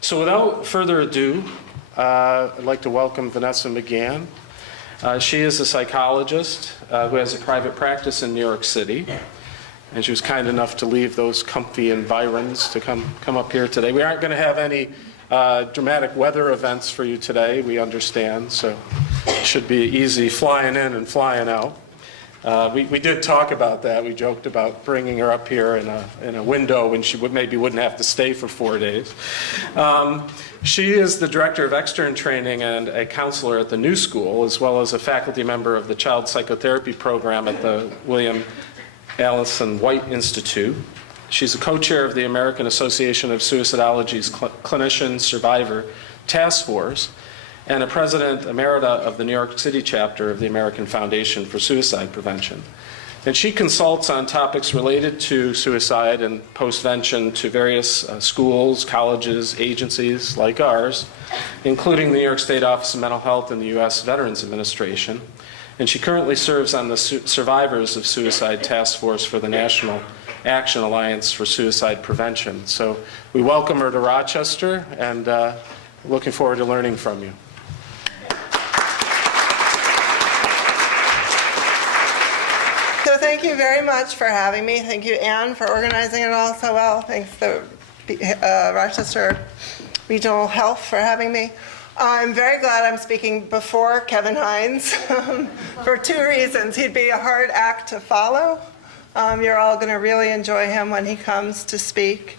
So without further ado, I'd like to welcome Vanessa McGann. She is a psychologist who has a private practice in New York City. And she was kind enough to leave those comfy environs to come up here today. We aren't going to have any dramatic weather events for you today, we understand, so it should be easy flying in and flying out. We did talk about that. We joked about bringing her up here in a window when she maybe wouldn't have to stay for 4 days. She is the director of extern training and a counselor at the New School, as well as a faculty member of the child psychotherapy program at the William Allison White Institute. She's a co-chair of the American Association of Suicidality Clinicians Survivor Task Force and a president emerita of the New York City chapter of the American Foundation for Suicide Prevention. And she consults on topics related to suicide and postvention to various schools, colleges, agencies like ours, including the New York State Office of Mental Health and the U.S. Veterans Administration. And she currently serves on the Survivors of Suicide Task Force for the National Action Alliance for Suicide Prevention. So we welcome her to Rochester and looking forward to learning from you. So thank you very much for having me. Thank you, Anne, for organizing it all so well. Thanks to Rochester Regional Health for having me. I'm very glad I'm speaking before Kevin Hines for 2 reasons. He'd be a hard act to follow. You're all going to really enjoy him when he comes to speak.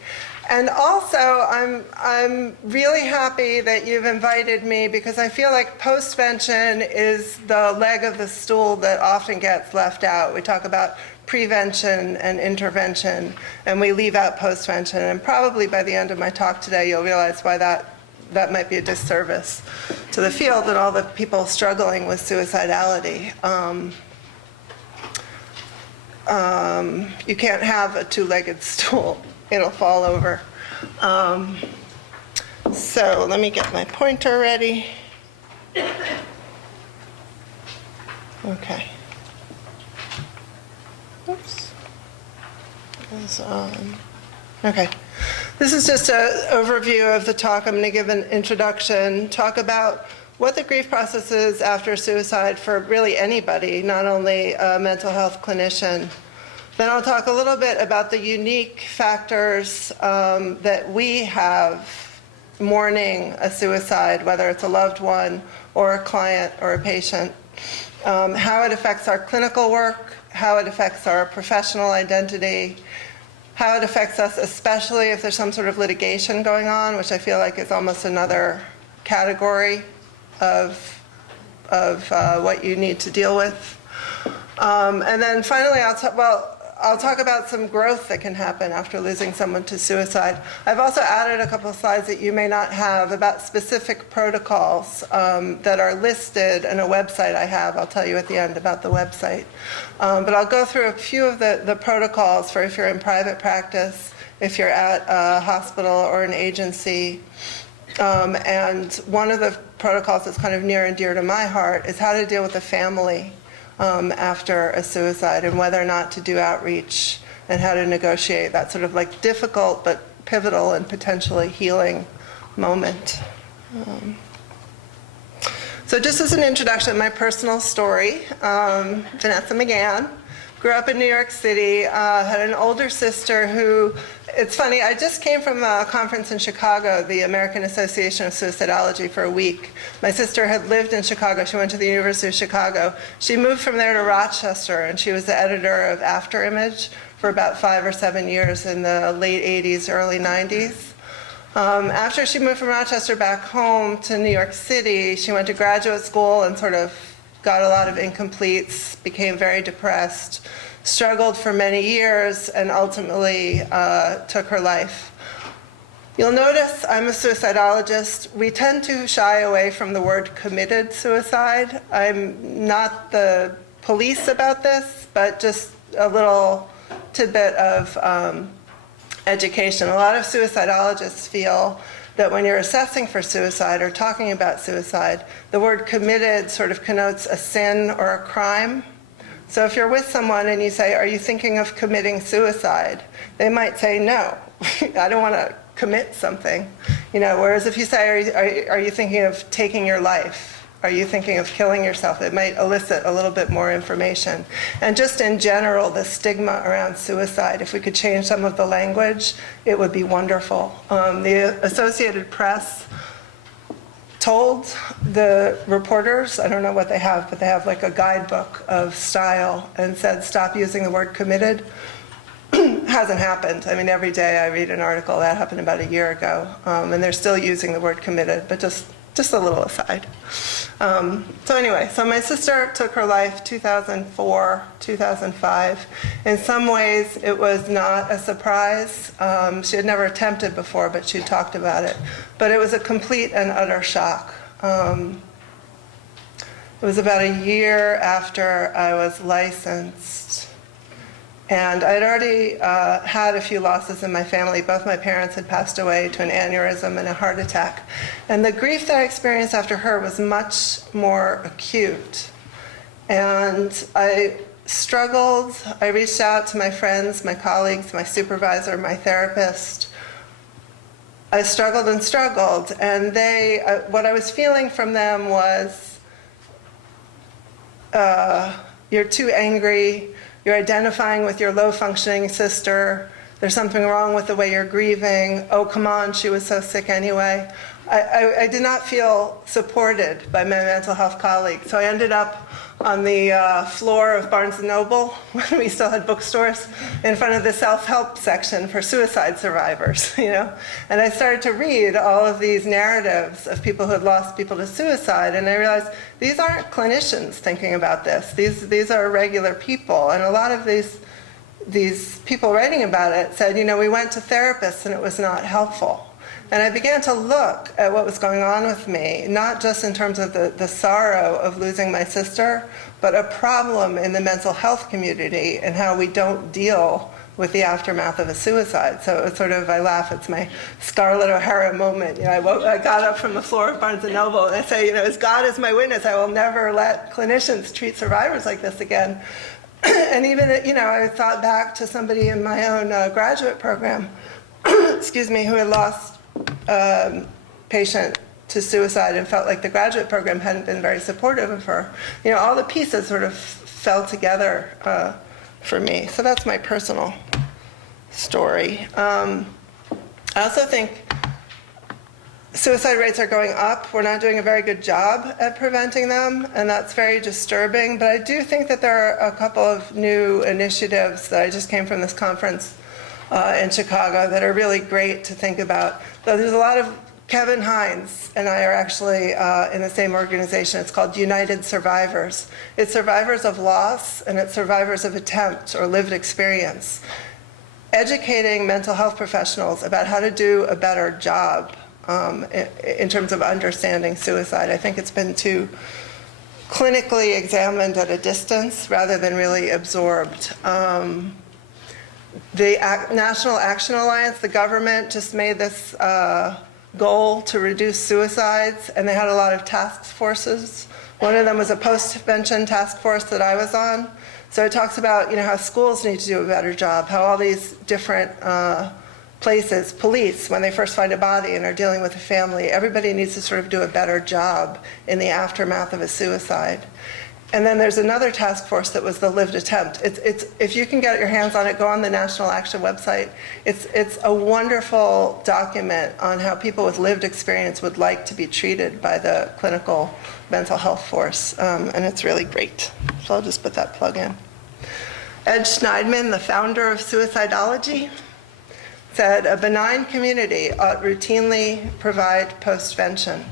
And also, I'm really happy that you've invited me because I feel like postvention is the leg of the stool that often gets left out. We talk about prevention and intervention, and we leave out postvention. And probably by the end of my talk today, you'll realize why that might be a disservice to the field and all the people struggling with suicidality. You can't have a two-legged stool. It'll fall over. So let me get my pointer ready. Okay. Oops. Okay. This is just an overview of the talk. I'm going to give an introduction, talk about what the grief process is after suicide for really anybody, not only a mental health clinician. Then I'll talk a little bit about the unique factors that we have mourning a suicide, whether it's a loved one or a client or a patient, how it affects our clinical work, how it affects our professional identity, how it affects us, especially if there's some sort of litigation going on, which I feel like is almost another category of what you need to deal with. And then finally, I'll talk about some growth that can happen after losing someone to suicide. I've also added a couple of slides that you may not have about specific protocols that are listed in a website I have. I'll tell you at the end about the website. But I'll go through a few of the protocols for if you're in private practice, if you're at a hospital or an agency. And one of the protocols that's kind of near and dear to my heart is how to deal with the family after a suicide and whether or not to do outreach and how to negotiate that sort of like difficult but pivotal and potentially healing moment. So just as an introduction, my personal story, Vanessa McGann, grew up in New York City, had an older sister who, it's funny, I just came from a conference in Chicago, the American Association of Suicidality, for a week. My sister had lived in Chicago. She went to the University of Chicago. She moved from there to Rochester, and she was the editor of After Image for about 5 or 7 years in the late 80s, early 90s. After she moved from Rochester back home to New York City, she went to graduate school and sort of got a lot of incompletes, became very depressed, struggled for many years, and ultimately took her life. You'll notice I'm a suicidologist. We tend to shy away from the word committed suicide. I'm not the police about this, but just a little tidbit of education. A lot of suicidologists feel that when you're assessing for suicide or talking about suicide, the word committed sort of connotes a sin or a crime. So if you're with someone and you say, are you thinking of committing suicide? They might say, no, I don't want to commit something. Whereas if you say, are you thinking of taking your life? Are you thinking of killing yourself? It might elicit a little bit more information. And just in general, the stigma around suicide, if we could change some of the language, it would be wonderful. The Associated Press told the reporters, I don't know what they have, but they have like a guidebook of style, and said, stop using the word committed. Hasn't happened. I mean, every day I read an article that happened about a year ago, and they're still using the word committed, but just a little aside. So anyway, so my sister took her life 2004, 2005. In some ways, it was not a surprise. She had never attempted before, but she talked about it. But it was a complete and utter shock. It was about a year after I was licensed. And I'd already had a few losses in my family. Both my parents had passed away to an aneurysm and a heart attack. And the grief that I experienced after her was much more acute. And I struggled. I reached out to my friends, my colleagues, my supervisor, my therapist. I struggled and struggled. And what I was feeling from them was, you're too angry. You're identifying with your low-functioning sister. There's something wrong with the way you're grieving. Oh, come on, she was so sick anyway. I did not feel supported by my mental health colleagues. So I ended up on the floor of Barnes & Noble, when we still had bookstores, in front of the self-help section for suicide survivors, And I started to read all of these narratives of people who had lost people to suicide, and I realized these aren't clinicians thinking about this. These are regular people, and a lot of these people writing about it said, we went to therapists and it was not helpful. And I began to look at what was going on with me, not just in terms of the sorrow of losing my sister, but a problem in the mental health community and how we don't deal with the aftermath of a suicide. So it was sort of, I laugh, it's my Scarlett O'Hara moment. I got up from the floor of Barnes & Noble and I say, as God is my witness, I will never let clinicians treat survivors like this again. And even, I thought back to somebody in my own graduate program, excuse me, who had lost patient to suicide and felt like the graduate program hadn't been very supportive of her. All the pieces sort of fell together for me. So that's my personal story. I also think suicide rates are going up. We're not doing a very good job at preventing them, and that's very disturbing. But I do think that there are a couple of new initiatives that I just came from this conference in Chicago that are really great to think about. So there's a lot of, Kevin Hines and I are actually in the same organization. It's called United Survivors. It's survivors of loss and it's survivors of attempt or lived experience. Educating mental health professionals about how to do a better job in terms of understanding suicide. I think it's been too clinically examined at a distance rather than really absorbed. The National Action Alliance, the government just made this goal to reduce suicides, and they had a lot of task forces. One of them was a post-vention task force that I was on. So it talks about how schools need to do a better job, how all these different places, police, when they first find a body and are dealing with a family, everybody needs to sort of do a better job in the aftermath of a suicide. And then there's another task force that was the lived attempt. It's if you can get your hands on it, go on the National Action website. It's a wonderful document on how people with lived experience would like to be treated by the clinical mental health force, and it's really great. So I'll just put that plug in. Ed Schneidman, the founder of Suicidality, said a benign community ought routinely provide postvention.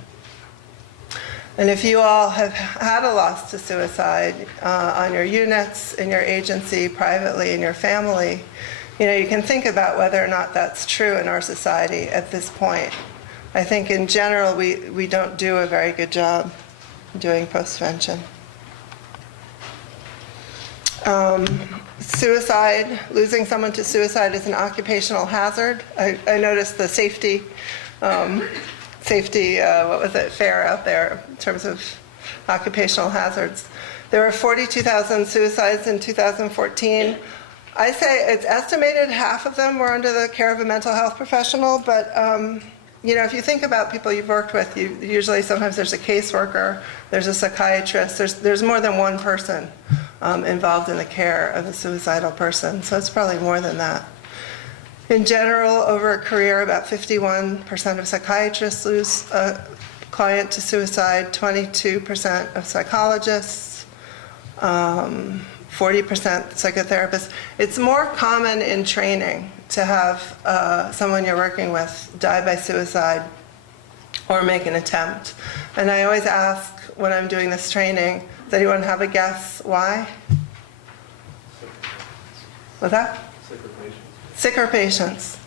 And if you all have had a loss to suicide on your units, in your agency, privately, in your family, you can think about whether or not that's true in our society at this point. I think in general, we don't do a very good job doing postvention. Suicide, losing someone to suicide is an occupational hazard. I noticed the safety fair out there in terms of occupational hazards. There were 42,000 suicides in 2014. I say it's estimated half of them were under the care of a mental health professional, but if you think about people you've worked with, usually sometimes there's a caseworker, there's a psychiatrist, there's more than one person involved in the care of a suicidal person, so it's probably more than that. In general, over a career, about 51% of psychiatrists lose a client to suicide, 22% of psychologists, 40% psychotherapists. It's more common in training to have someone you're working with die by suicide or make an attempt. And I always ask when I'm doing this training, does anyone have a guess why? What's that? Sicker patients.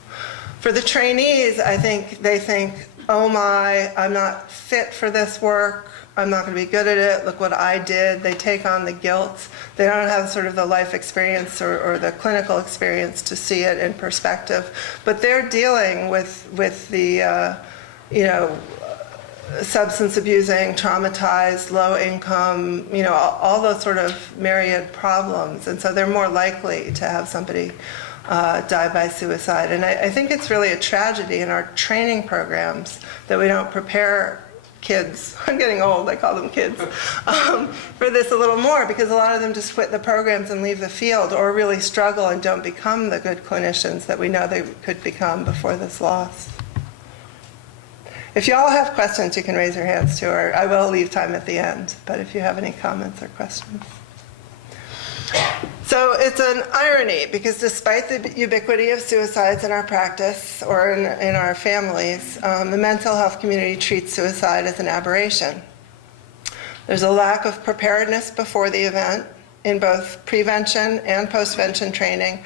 For the trainees, I think they think, oh my, I'm not fit for this work. I'm not going to be good at it. Look what I did. They take on the guilt. They don't have sort of the life experience or the clinical experience to see it in perspective. But they're dealing with the, substance abusing, traumatized, low income, all those sort of myriad problems. And so they're more likely to have somebody die by suicide. And I think it's really a tragedy in our training programs that we don't prepare kids, I'm getting old, I call them kids, for this a little more, because a lot of them just quit the programs and leave the field or really struggle and don't become the good clinicians that we know they could become before this loss. If you all have questions, you can raise your hands too, or I will leave time at the end, but if you have any comments or questions. So it's an irony, because despite the ubiquity of suicides in our practice or in our families, the mental health community treats suicide as an aberration. There's a lack of preparedness before the event in both prevention and postvention training.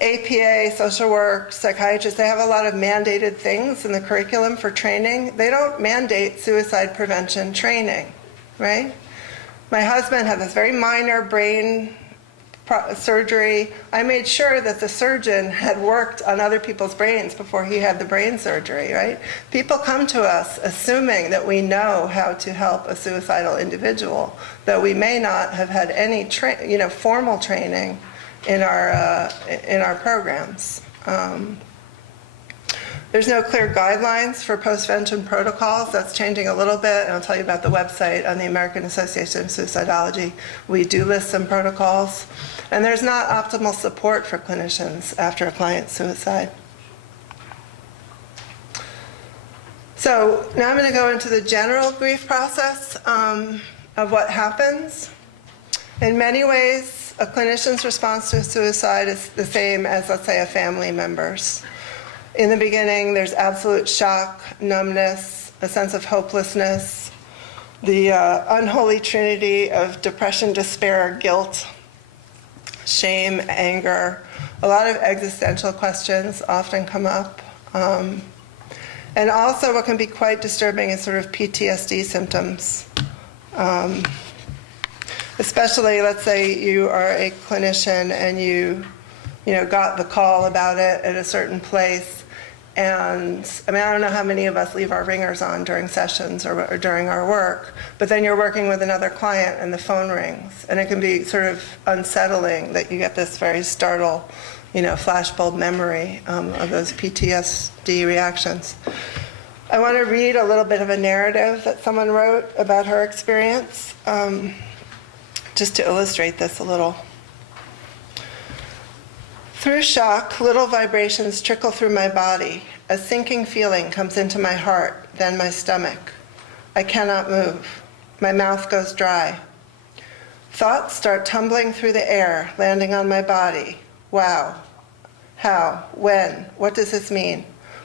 APA, social work, psychiatrists, they have a lot of mandated things in the curriculum for training. They don't mandate suicide prevention training, right? My husband had this very minor brain surgery. I made sure that the surgeon had worked on other people's brains before he had the brain surgery, right? People come to us assuming that we know how to help a suicidal individual, though we may not have had any formal training in our programs. There's no clear guidelines for postvention protocols. That's changing a little bit, and I'll tell you about the website on the American Association of Suicidality. We do list some protocols. And there's not optimal support for clinicians after a client's suicide. So now I'm going to go into the general grief process of what happens. In many ways, a clinician's response to suicide is the same as, let's say, a family member's. In the beginning, there's absolute shock, numbness, a sense of hopelessness, the unholy trinity of depression, despair, guilt, shame, anger. A lot of existential questions often come up. And also what can be quite disturbing is sort of PTSD symptoms. Especially, let's say you are a clinician and you got the call about it at a certain place. And I don't know how many of us leave our ringers on during sessions or during our work, but then you're working with another client and the phone rings. And it can be sort of unsettling that you get this very startled, flashbulb memory of those PTSD reactions. I want to read a little bit of a narrative that someone wrote about her experience, just to illustrate this a little. Through shock, little vibrations trickle through my body. A sinking feeling comes into my heart, then my stomach. I cannot move. My mouth goes dry. Thoughts start tumbling through the air, landing on my body. Wow. How? When? What does this mean?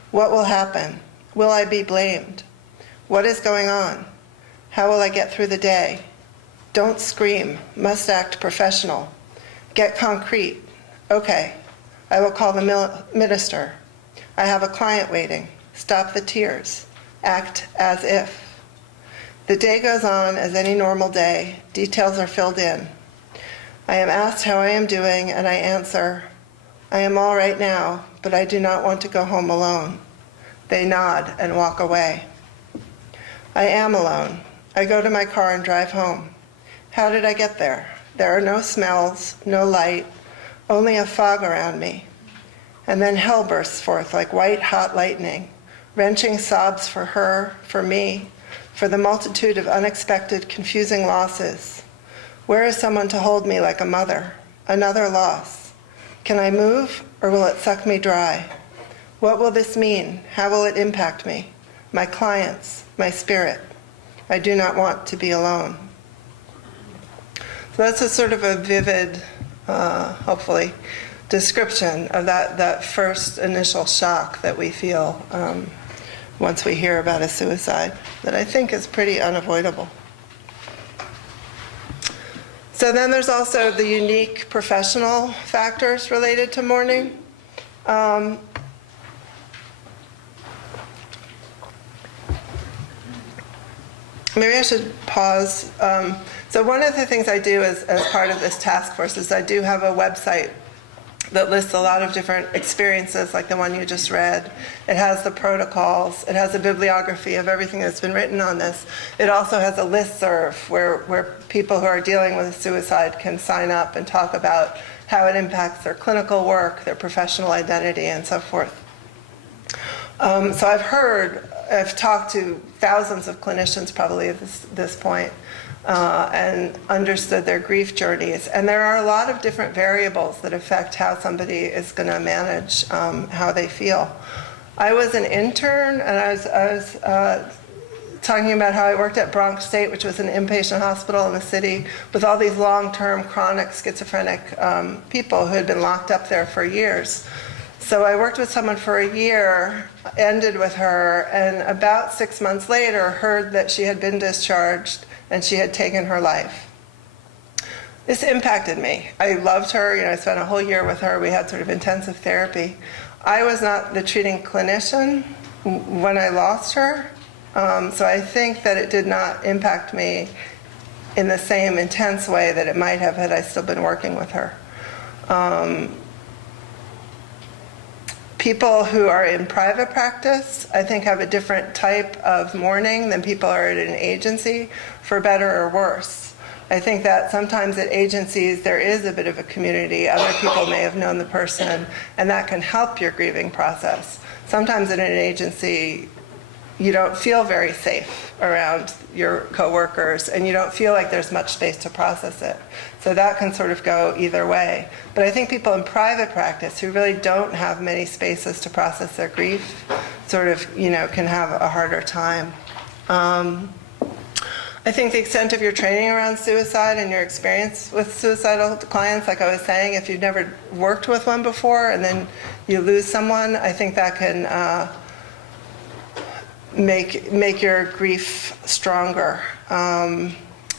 What will happen? Will I be blamed? What is going on? How will I get through the day? Don't scream. Must act professional. Get concrete. Okay. I will call the minister. I have a client waiting. Stop the tears. Act as if. The day goes on as any normal day. Details are filled in. I am asked how I am doing, and I answer, I am all right now, but I do not want to go home alone. They nod and walk away. I am alone. I go to my car and drive home. How did I get there? There are no smells, no light. only a fog around me. And then hell bursts forth like white-hot lightning, wrenching sobs for her, for me, for the multitude of unexpected, confusing losses. Where is someone to hold me like a mother? Another loss. Can I move, or will it suck me dry? What will this mean? How will it impact me? My clients, my spirit. I do not want to be alone. So that's a sort of a vivid, hopefully, description of that first initial shock that we feel once we hear about a suicide, that I think is pretty unavoidable. So then there's also the unique professional factors related to mourning. Maybe I should pause. So one of the things I do as part of this task force is I do have a website that lists a lot of different experiences like the one you just read. It has the protocols. It has a bibliography of everything that's been written on this. It also has a listserv where people who are dealing with suicide can sign up and talk about how it impacts their clinical work, their professional identity, and so forth. So I've talked to thousands of clinicians probably at this point, and understood their grief journeys. And there are a lot of different variables that affect how somebody is going to manage how they feel. I was an intern, and I was talking about how I worked at Bronx State, which was an inpatient hospital in the city, with all these long-term chronic schizophrenic people who had been locked up there for years. So I worked with someone for a year, ended with her, and about 6 months later heard that she had been discharged and she had taken her life. This impacted me. I loved her. I spent a whole year with her. We had sort of intensive therapy. I was not the treating clinician when I lost her, so I think that it did not impact me in the same intense way that it might have had I still been working with her. People who are in private practice, I think, have a different type of mourning than people who are at an agency, for better or worse. I think that sometimes at agencies there is a bit of a community. Other people may have known the person, and that can help your grieving process. Sometimes in an agency, you don't feel very safe around your coworkers, and you don't feel like there's much space to process it. So that can sort of go either way. But I think people in private practice who really don't have many spaces to process their grief sort of, can have a harder time. I think the extent of your training around suicide and your experience with suicidal clients, like I was saying, if you've never worked with one before and then you lose someone, I think that can make your grief stronger.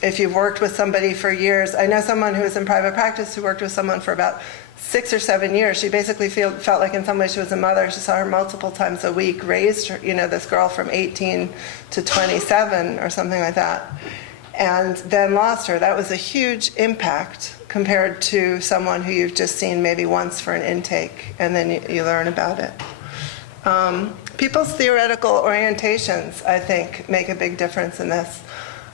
If you've worked with somebody for years, I know someone who was in private practice who worked with someone for about 6 or 7 years. She basically felt like in some ways she was a mother. She saw her multiple times a week, raised her, this girl from 18 to 27 or something like that, and then lost her. That was a huge impact compared to someone who you've just seen maybe once for an intake, and then you learn about it. People's theoretical orientations, I think, make a big difference in this.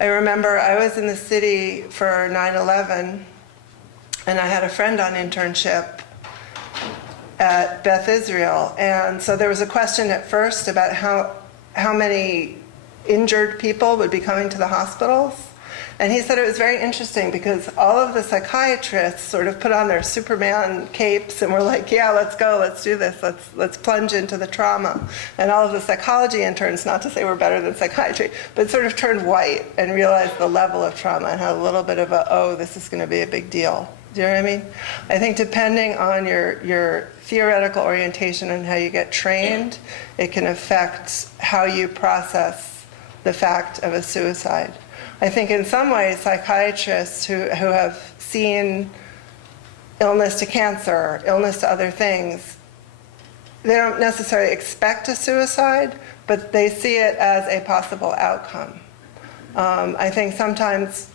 I remember I was in the city for 9/11, and I had a friend on internship at Beth Israel. And so there was a question at first about how many injured people would be coming to the hospitals. And he said it was very interesting because all of the psychiatrists sort of put on their Superman capes and were like, yeah, let's go, let's do this, let's plunge into the trauma. And all of the psychology interns, not to say we're better than psychiatry, but sort of turned white and realized the level of trauma and had a little bit of this is going to be a big deal. Do you know what I mean? I think depending on your theoretical orientation and how you get trained, it can affect how you process the fact of a suicide. I think in some ways, psychiatrists who have seen illness to cancer, illness to other things, they don't necessarily expect a suicide, but they see it as a possible outcome. I think sometimes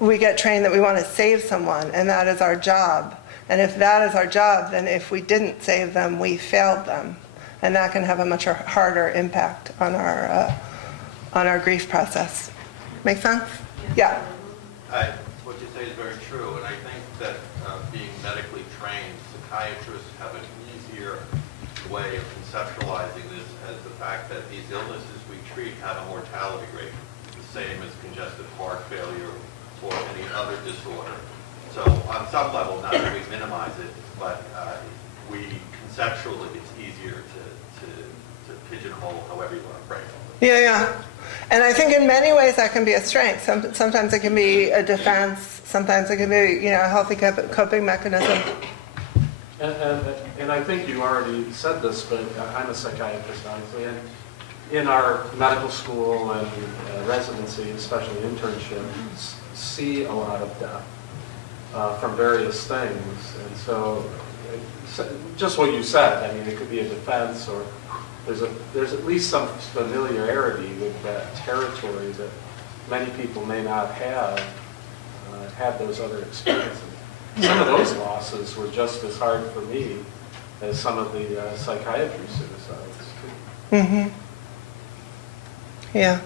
we get trained that we want to save someone, and that is our job. And if that is our job, then if we didn't save them, we failed them. And that can have a much harder impact on our grief process. Make sense? Yeah. What you say is very true, and I think that being medically psychiatrists have an easier way of conceptualizing this as the fact that these illnesses we treat have a mortality rate, the same as congestive heart failure or any other disorder. So on some level, not that we minimize it, but we conceptually, it's easier to pigeonhole however you want to frame it. Yeah, yeah. And I think in many ways that can be a strength. Sometimes it can be a defense. Sometimes it can be, a healthy coping mechanism. And I think you already said this, but I'm a psychiatrist, obviously, and in our medical school and residency, especially internship, see a lot of death from various things. And so just what you said, I mean, it could be a defense, or there's at least some familiarity with that territory that many people may not have had those other experiences. Some of those losses were just as hard for me as some of the psychiatry suicides. Mm-hmm. Yeah.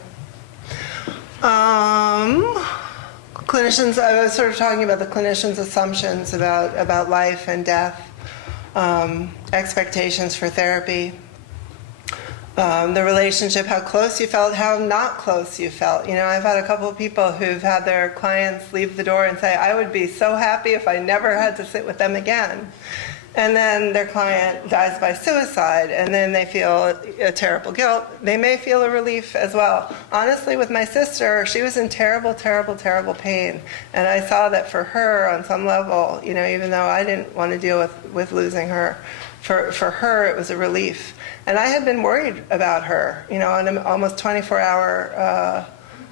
Clinicians, I was sort of talking about the clinicians' assumptions about life and death, expectations for therapy, the relationship, how close you felt, how not close you felt. I've had a couple of people who've had their clients leave the door and say, I would be so happy if I never had to sit with them again. And then their client dies by suicide, and then they feel a terrible guilt. They may feel a relief as well. Honestly, with my sister, she was in terrible, terrible, terrible pain. And I saw that for her, on some level, even though I didn't want to deal with losing her, for her it was a relief. And I had been worried about her, on an almost 24-hour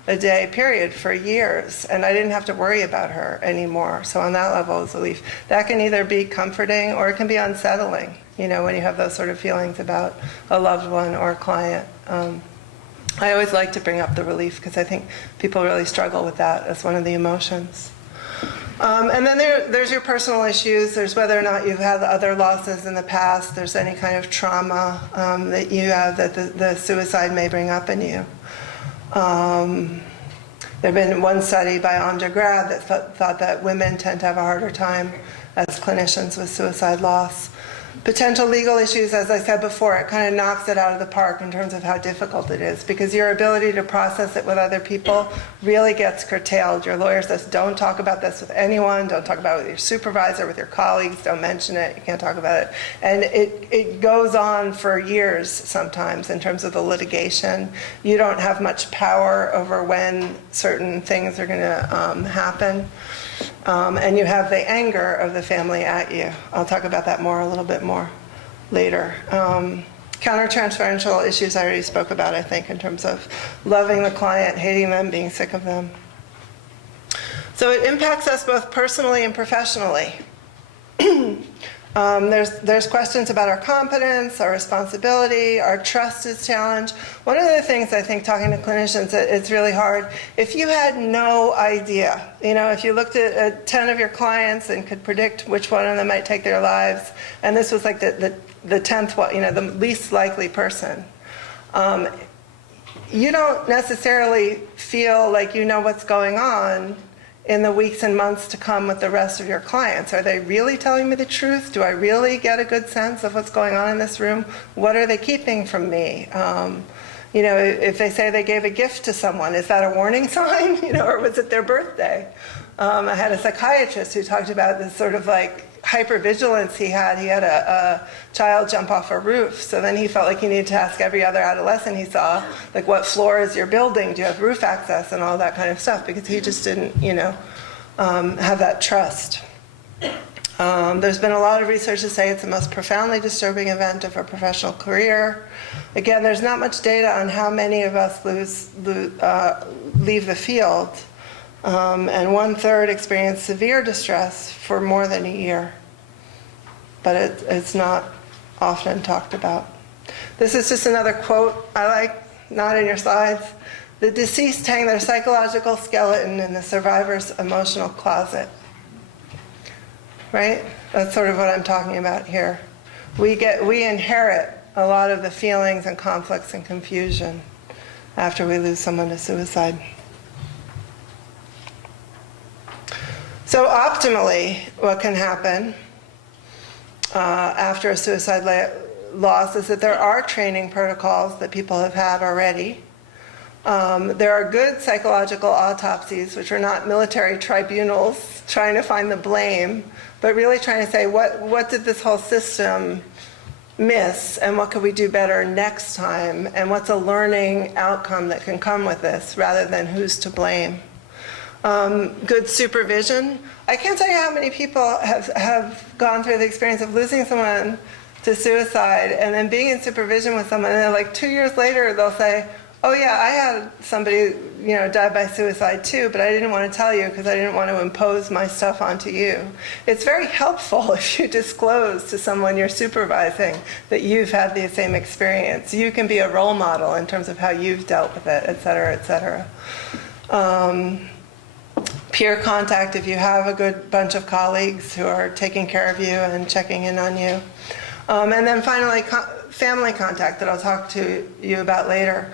a day period for years, and I didn't have to worry about her anymore. So on that level, it's a relief. That can either be comforting or it can be unsettling, when you have those sort of feelings about a loved one or a client. I always like to bring up the relief because I think people really struggle with that as one of the emotions. And then there's your personal issues. There's whether or not you've had other losses in the past. There's any kind of trauma that you have that the suicide may bring up in you. There had been one study by undergrad that thought that women tend to have a harder time as clinicians with suicide loss. Potential legal issues, as I said before, it kind of knocks it out of the park in terms of how difficult it is, because your ability to process it with other people really gets curtailed. Your lawyer says, don't talk about this with anyone, don't talk about it with your supervisor, with your colleagues, don't mention it, you can't talk about it. And it goes on for years sometimes in terms of the litigation. You don't have much power over when certain things are going to happen. And you have the anger of the family at you. I'll talk about that a little bit more later. Countertransferential issues I already spoke about, I think, in terms of loving the client, hating them, being sick of them. So it impacts us both personally and professionally. There's questions about our competence, our responsibility, our trust is challenged. One of the things I think, talking to clinicians, it's really hard. If you had no idea, if you looked at 10 of your clients and could predict which one of them might take their lives, and this was like the 10th one, the least likely person, you don't necessarily feel like you know what's going on in the weeks and months to come with the rest of your clients. Are they really telling me the truth? Do I really get a good sense of what's going on in this room? What are they keeping from me? If they say they gave a gift to someone, is that a warning sign? Or was it their birthday? I had a psychiatrist who talked about this sort of like hypervigilance he had. He had a child jump off a roof, so then he felt like he needed to ask every other adolescent he saw, like, what floor is your building? Do you have roof access? And all that kind of stuff, because he just didn't, have that trust. There's been a lot of research to say it's the most profoundly disturbing event of our professional career. Again, there's not much data on how many of us leave the field. And 1/3 experience severe distress for more than a year. But it's not often talked about. This is just another quote I like, not in your slides. The deceased hang their psychological skeleton in the survivor's emotional closet. Right? That's sort of what I'm talking about here. We inherit a lot of the feelings and conflicts and confusion after we lose someone to suicide. So optimally, what can happen after a suicide loss is that there are training protocols that people have had already. There are good psychological autopsies, which are not military tribunals trying to find the blame, but really trying to say, what did this whole system miss, and what could we do better next time, and what's a learning outcome that can come with this, rather than who's to blame. Good supervision. I can't tell you how many people have gone through the experience of losing someone to suicide and then being in supervision with someone, and then like 2 years later they'll say, oh yeah, I had somebody, die by suicide too, but I didn't want to tell you because I didn't want to impose my stuff onto you. It's very helpful if you disclose to someone you're supervising that you've had the same experience. You can be a role model in terms of how you've dealt with it, et cetera, et cetera. Peer contact, if you have a good bunch of colleagues who are taking care of you and checking in on you. And then finally, family contact that I'll talk to you about later.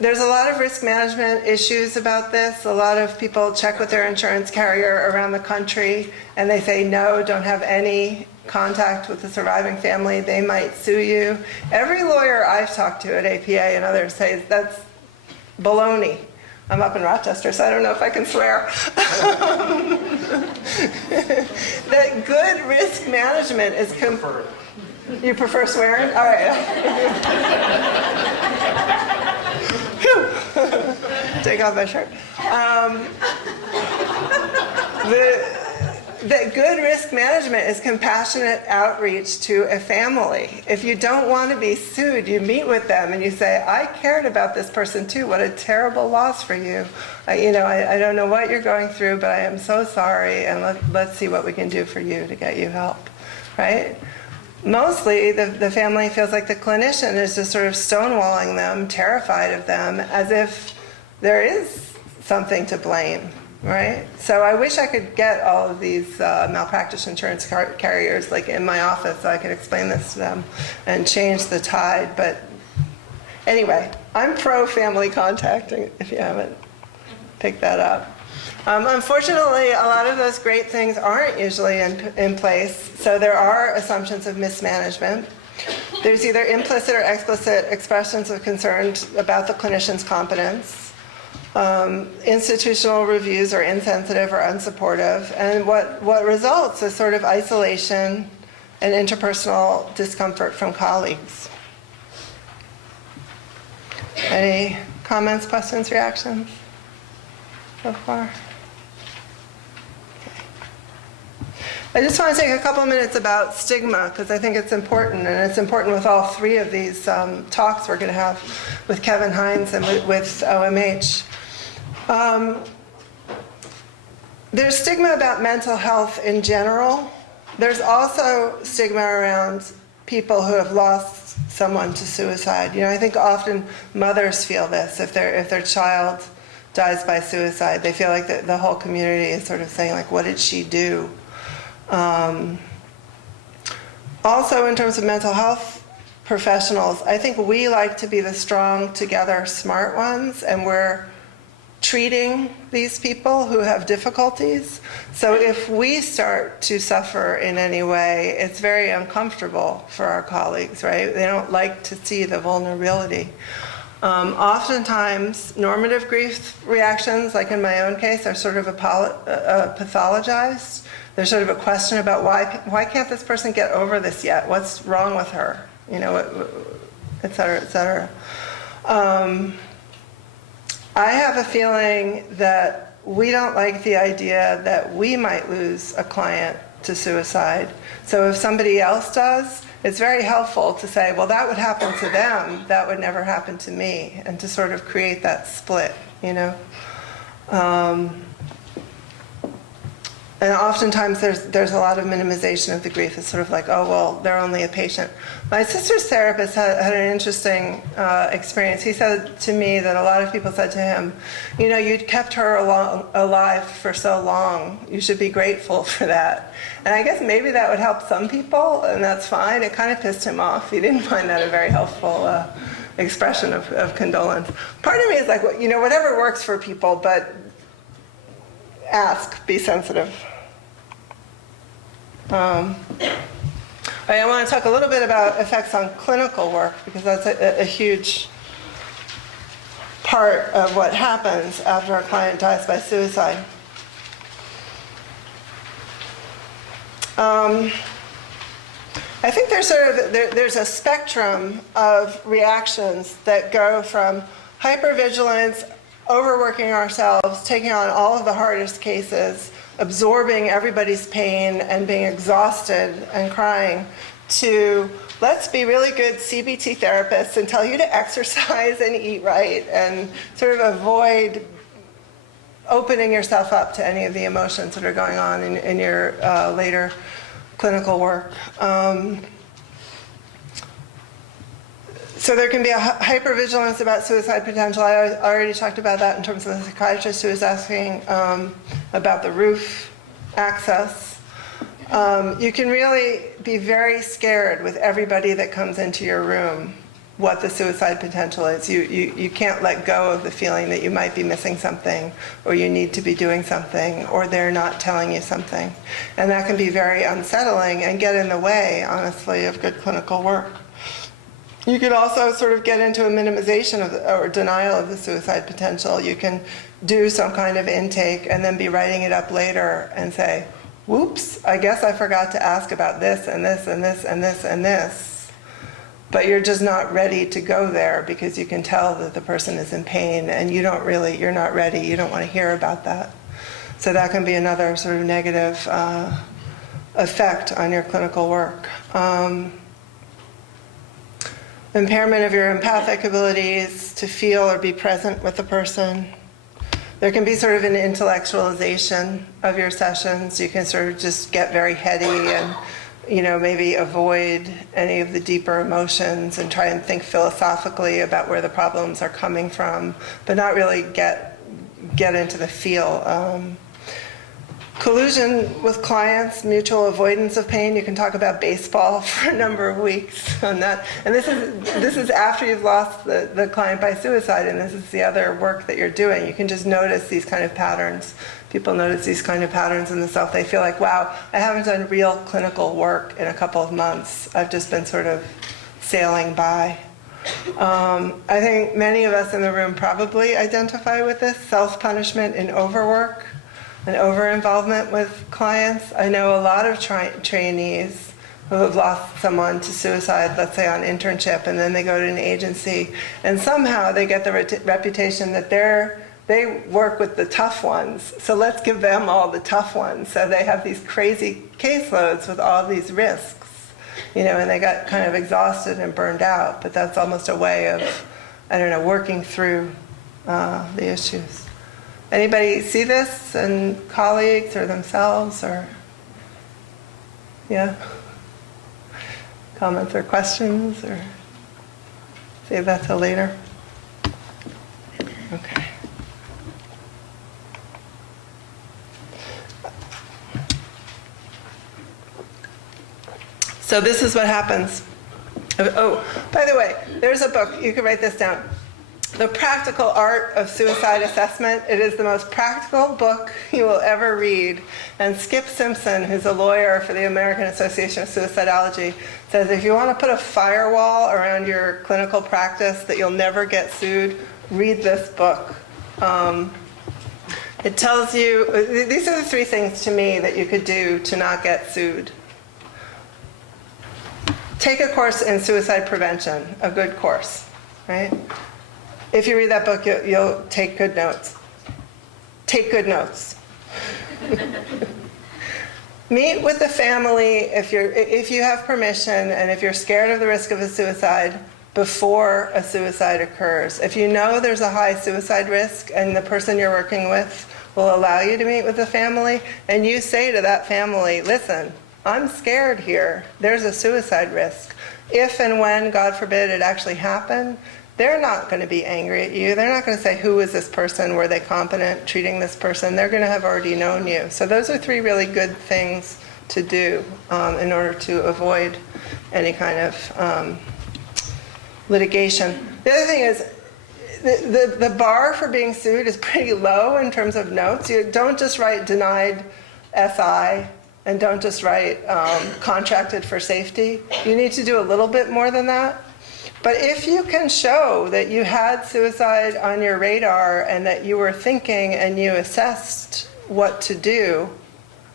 There's a lot of risk management issues about this. A lot of people check with their insurance carrier around the country and they say no, don't have any contact with the surviving family. They might sue you. Every lawyer I've talked to at APA and others says that's baloney. I'm up in Rochester, so I don't know if I can swear. That good risk management is... You prefer swearing? All right. Take off my shirt. That good risk management is compassionate outreach to a family. If you don't want to be sued, you meet with them and you say, I cared about this person too. What a terrible loss for you. I don't know what you're going through, but I am so sorry, and let's see what we can do for you to get you help, right? Mostly, the family feels like the clinician is just sort of stonewalling them, terrified of them, as if there is something to blame, right? So I wish I could get all of these malpractice insurance carriers like in my office so I could explain this to them and change the tide. But anyway, I'm pro-family contacting, if you haven't picked that up. Unfortunately, a lot of those great things aren't usually in place, so there are assumptions of mismanagement. There's either implicit or explicit expressions of concern about the clinician's competence. Institutional reviews are insensitive or unsupportive, and what results is sort of isolation and interpersonal discomfort from colleagues. Any comments, questions, reactions so far? I just want to take a couple minutes about stigma, because I think it's important, and it's important with all three of these talks we're going to have with Kevin Hines and with OMH. There's stigma about mental health in general. There's also stigma around people who have lost someone to suicide. I think often mothers feel this if their child dies by suicide. They feel like the whole community is sort of saying, like, what did she do? Also, in terms of mental health professionals, I think we like to be the strong, together, smart ones, and we're treating these people who have difficulties. So if we start to suffer in any way, it's very uncomfortable for our colleagues, right? They don't like to see the vulnerability. Oftentimes, normative grief reactions, like in my own case, are sort of pathologized. There's sort of a question about why can't this person get over this yet? What's wrong with her? Et cetera, et cetera. I have a feeling that we don't like the idea that we might lose a client to suicide. So if somebody else does, it's very helpful to say, well, that would happen to them, that would never happen to me, and to sort of create that split, And oftentimes there's a lot of minimization of the grief. It's sort of like, oh, well, they're only a patient. My sister's therapist had an interesting experience. He said to me that a lot of people said to him, you'd kept her alive for so long. You should be grateful for that. And I guess maybe that would help some people, and that's fine. It kind of pissed him off. He didn't find that a very helpful expression of condolence. Part of me is like, whatever works for people, but ask, be sensitive. I want to talk a little bit about effects on clinical work, because that's a huge part of what happens after a client dies by suicide. I think there's a spectrum of reactions that go from hypervigilance, overworking ourselves, taking on all of the hardest cases, absorbing everybody's pain and being exhausted and crying, to let's be really good CBT therapists and tell you to exercise and eat right and sort of avoid opening yourself up to any of the emotions that are going on in your later clinical work. So there can be a hypervigilance about suicide potential. I already talked about that in terms of the psychiatrist who was asking about the roof access. You can really be very scared with everybody that comes into your room what the suicide potential is. You can't let go of the feeling that you might be missing something, or you need to be doing something, or they're not telling you something. And that can be very unsettling and get in the way, honestly, of good clinical work. You could also sort of get into a minimization of or denial of the suicide potential. You can do some kind of intake and then be writing it up later and say, whoops, I guess I forgot to ask about this and this and this and this and this. But you're just not ready to go there because you can tell that the person is in pain and you're not ready, you don't want to hear about that. So that can be another sort of negative effect on your clinical work. Impairment of your empathic abilities to feel or be present with the person. There can be sort of an intellectualization of your sessions. You can sort of just get very heady and, maybe avoid any of the deeper emotions and try and think philosophically about where the problems are coming from, but not really get into the feel. Collusion with clients, mutual avoidance of pain. You can talk about baseball for a number of weeks on that. And this is after you've lost the client by suicide, and this is the other work that you're doing. You can just notice these kind of patterns. People notice these kind of patterns in themselves. They feel like, wow, I haven't done real clinical work in a couple of months. I've just been sort of sailing by. I think many of us in the room probably identify with this, self-punishment and overwork and over-involvement with clients. I know a lot of trainees who have lost someone to suicide, let's say on internship, and then they go to an agency, and somehow they get the reputation that they work with the tough ones, so let's give them all the tough ones. So they have these crazy caseloads with all these risks, and they got kind of exhausted and burned out, but that's almost a way of, working through the issues. Anybody see this in colleagues or themselves, or, yeah? Comments or questions, or save that till later? Okay. So this is what happens. Oh, by the way, there's a book, you can write this down. The Practical Art of Suicide Assessment. It is the most practical book you will ever read. And Skip Simpson, who's a lawyer for the American Association of Suicidality, says if you want to put a firewall around your clinical practice that you'll never get sued, read this book. It tells you, these are the 3 things to me that you could do to not get sued. Take a course in suicide prevention, a good course, right? If you read that book, you'll take good notes. Take good notes. Meet with the family if you have permission and if you're scared of the risk of a suicide before a suicide occurs. If you know there's a high suicide risk and the person you're working with will allow you to meet with the family, and you say to that family, listen, I'm scared here. There's a suicide risk. If and when, God forbid, it actually happened, they're not going to be angry at you. They're not going to say, who is this person? Were they competent treating this person? They're going to have already known you. So those are 3 really good things to do in order to avoid any kind of litigation. The other thing is, the bar for being sued is pretty low in terms of notes. You don't just write denied SI and don't just write contracted for safety. You need to do a little bit more than that. But if you can show that you had suicide on your radar and that you were thinking and you assessed what to do,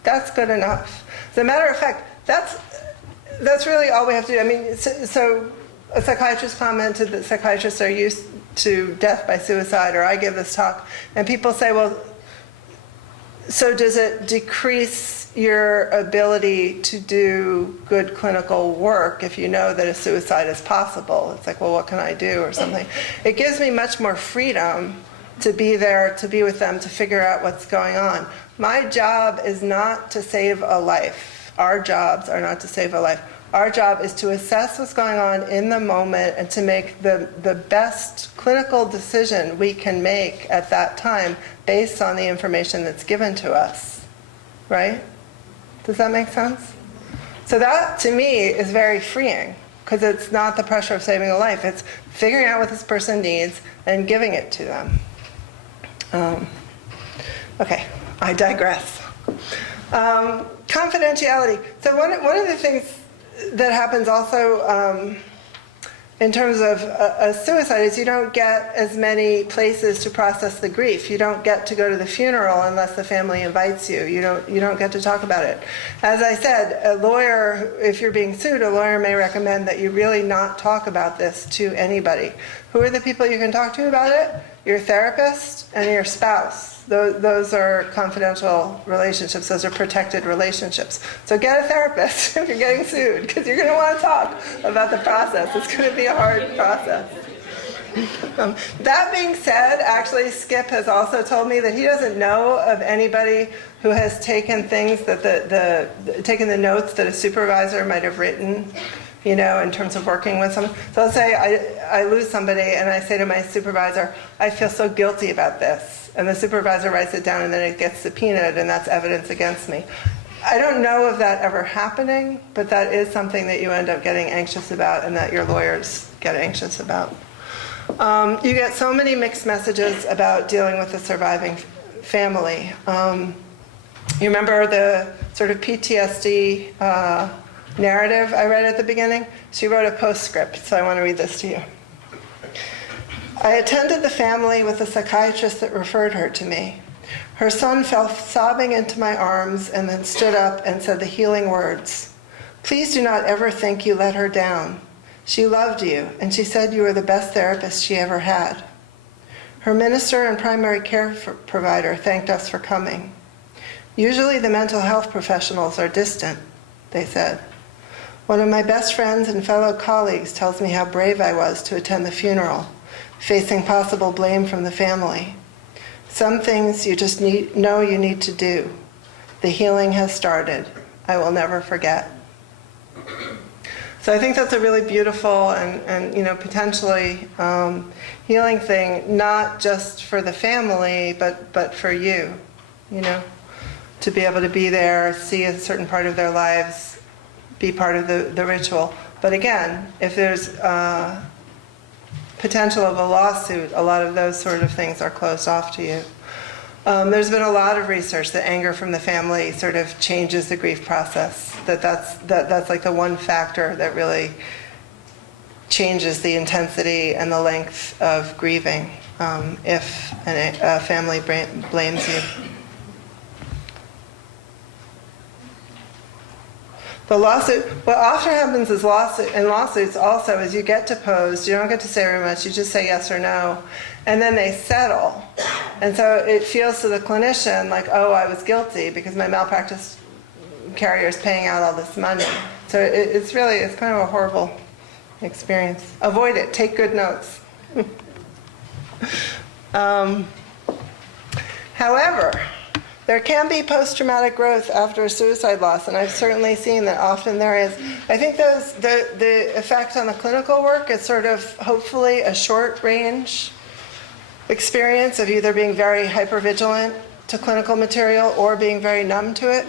that's good enough. As a matter of fact, that's really all we have to do. I mean, so a psychiatrist commented that psychiatrists are used to death by suicide, or I give this talk, and people say, well, so does it decrease your ability to do good clinical work if you know that a suicide is possible? It's like, well, what can I do, or something. It gives me much more freedom to be there, to be with them, to figure out what's going on. My job is not to save a life. Our jobs are not to save a life. Our job is to assess what's going on in the moment and to make the best clinical decision we can make at that time based on the information that's given to us, right? Does that make sense? So that, to me, is very freeing, because it's not the pressure of saving a life. It's figuring out what this person needs and giving it to them. Okay, I digress. Confidentiality. So one of the things that happens also in terms of a suicide is you don't get as many places to process the grief. You don't get to go to the funeral unless the family invites you. You don't get to talk about it. As I said, a lawyer, if you're being sued, a lawyer may recommend that you really not talk about this to anybody. Who are the people you can talk to about it? Your therapist and your spouse. Those are confidential relationships. Those are protected relationships. So get a therapist if you're getting sued, because you're going to want to talk about the process. It's going to be a hard process. That being said, actually, Skip has also told me that he doesn't know of anybody who has taken things that taken the notes that a supervisor might have written, you know, in terms of working with someone. So let's say I lose somebody and I say to my supervisor, I feel so guilty about this. And the supervisor writes it down and then it gets subpoenaed and that's evidence against me. I don't know of that ever happening, but that is something that you end up getting anxious about and that your lawyers get anxious about. You get so many mixed messages about dealing with the surviving family. You remember the sort of PTSD narrative I read at the beginning? She wrote a postscript, so I want to read this to you. I attended the family with a psychiatrist that referred her to me. Her son fell sobbing into my arms and then stood up and said the healing words. Please do not ever think you let her down. She loved you, and she said you were the best therapist she ever had. Her minister and primary care provider thanked us for coming. Usually the mental health professionals are distant, they said. One of my best friends and fellow colleagues tells me how brave I was to attend the funeral, facing possible blame from the family. Some things you just know you need to do. The healing has started. I will never forget. So I think that's a really beautiful and you know, potentially healing thing, not just for the family, but for you, you know, to be able to be there, see a certain part of their lives, be part of the ritual. But again, if there's potential of a lawsuit, a lot of those sort of things are closed off to you. There's been a lot of research that anger from the family sort of changes the grief process, that's like the one factor that really changes the intensity and the length of grieving if a family blames you. The lawsuit, what often happens is in lawsuits also is you get deposed, you don't get to say very much, you just say yes or no, and then they settle. And so it feels to the clinician like, oh, I was guilty because my malpractice carrier is paying out all this money. So it's kind of a horrible experience. Avoid it, take good notes. However, there can be post-traumatic growth after a suicide loss, and I've certainly seen that often there is. I think the effect on the clinical work is sort of hopefully a short-range experience of either being very hypervigilant to clinical material or being very numb to it.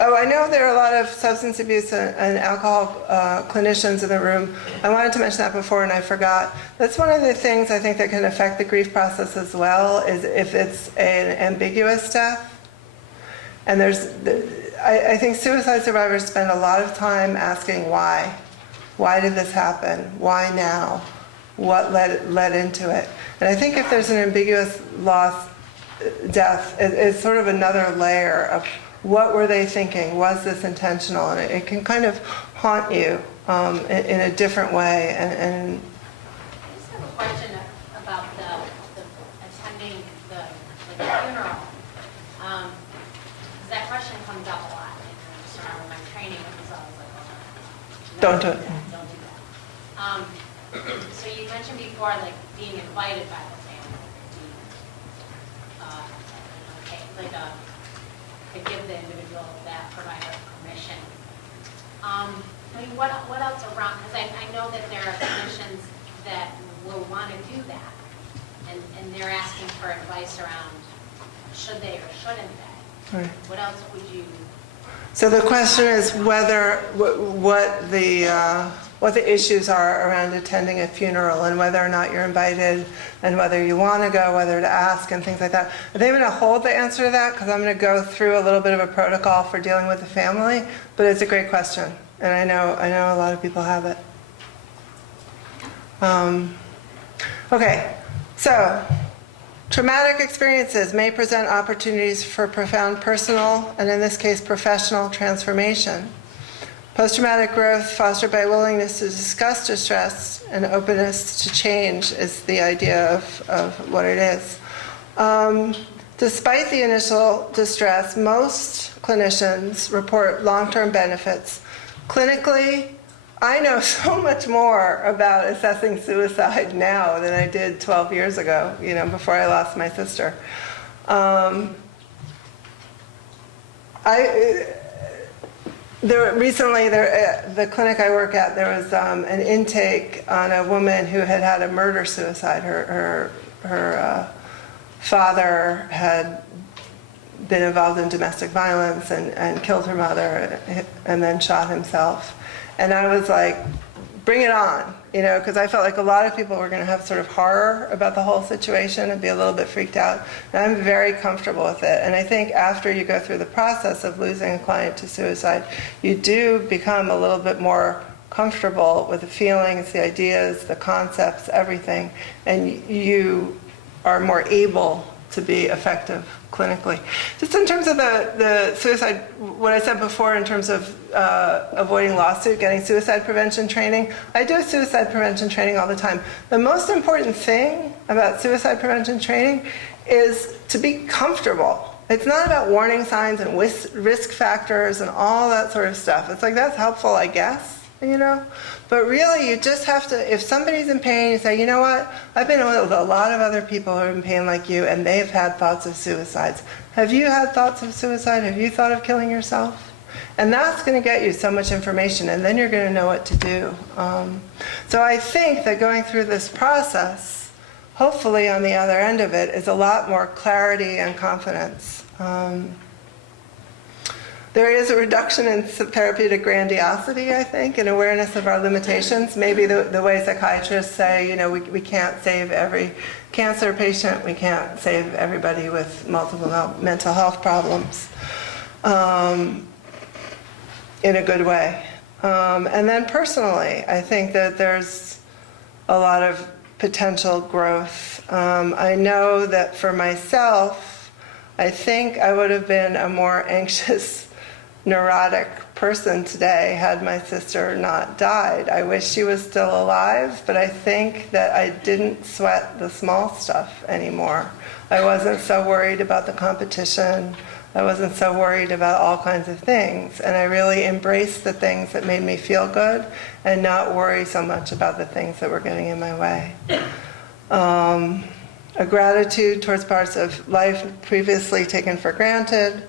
I know there are a lot of substance abuse and alcohol clinicians in the room. I wanted to mention that before and I forgot. That's one of the things I think that can affect the grief process as well, is if it's an ambiguous death. And I think suicide survivors spend a lot of time asking why. Why did this happen? Why now? What led into it? And I think if there's an ambiguous loss, death, it's sort of another layer of what were they thinking? Was this intentional? And it can kind of haunt you in a different way. And I just have a question about the attending the funeral. That question comes up a lot. And I just remember my training was always like, oh, Don't do it. Don't do that. So you mentioned before, like being invited by the family, to give the individual that provider permission. I mean, what else around? Because I know that there are clinicians that will want to do that, and they're asking for advice around should they or shouldn't they. Right. What else would you? So the question is whether what the issues are around attending a funeral, and whether or not you're invited, and whether you want to go, whether to ask, and things like that. I think I'm going to hold the answer to that because I'm going to go through a little bit of a protocol for dealing with the family. But it's a great question, and I know a lot of people have it. Okay, so. Traumatic experiences may present opportunities for profound personal, and in this case, professional transformation. Post-traumatic growth fostered by willingness to discuss distress and openness to change is the idea of what it is. Despite the initial distress, most clinicians report long-term benefits. Clinically, I know so much more about assessing suicide now than I did 12 years ago, before I lost my sister. Recently, the clinic I work at, there was an intake on a woman who had had a murder-suicide. Her father had been involved in domestic violence and killed her mother and then shot himself. And I was like, bring it on, because I felt like a lot of people were going to have sort of horror about the whole situation and be a little bit freaked out. And I'm very comfortable with it. And I think after you go through the process of losing a client to suicide, you do become a little bit more comfortable with the feelings, the ideas, the concepts, everything. And you are more able to be effective clinically. Just in terms of the suicide, what I said before in terms of avoiding lawsuit, getting suicide prevention training, I do suicide prevention training all the time. The most important thing about suicide prevention training is to be comfortable. It's not about warning signs and risk factors and all that sort of stuff. It's like, that's helpful, I guess, But really, you just have to, if somebody's in pain, you say, you know what, I've been with a lot of other people who are in pain like you, and they've had thoughts of suicides. Have you had thoughts of suicide? Have you thought of killing yourself? And that's going to get you so much information, and then you're going to know what to do. So I think that going through this process, hopefully on the other end of it, is a lot more clarity and confidence. There is a reduction in therapeutic grandiosity, I think, and awareness of our limitations. Maybe the way psychiatrists say, we can't save every cancer patient, we can't save everybody with multiple mental health problems in a good way. And then personally, I think that there's a lot of potential growth. I know that for myself, I think I would have been a more anxious, neurotic person today had my sister not died. I wish she was still alive, but I think that I didn't sweat the small stuff anymore. I wasn't so worried about the competition. I wasn't so worried about all kinds of things. And I really embraced the things that made me feel good and not worry so much about the things that were getting in my way. A gratitude towards parts of life previously taken for granted,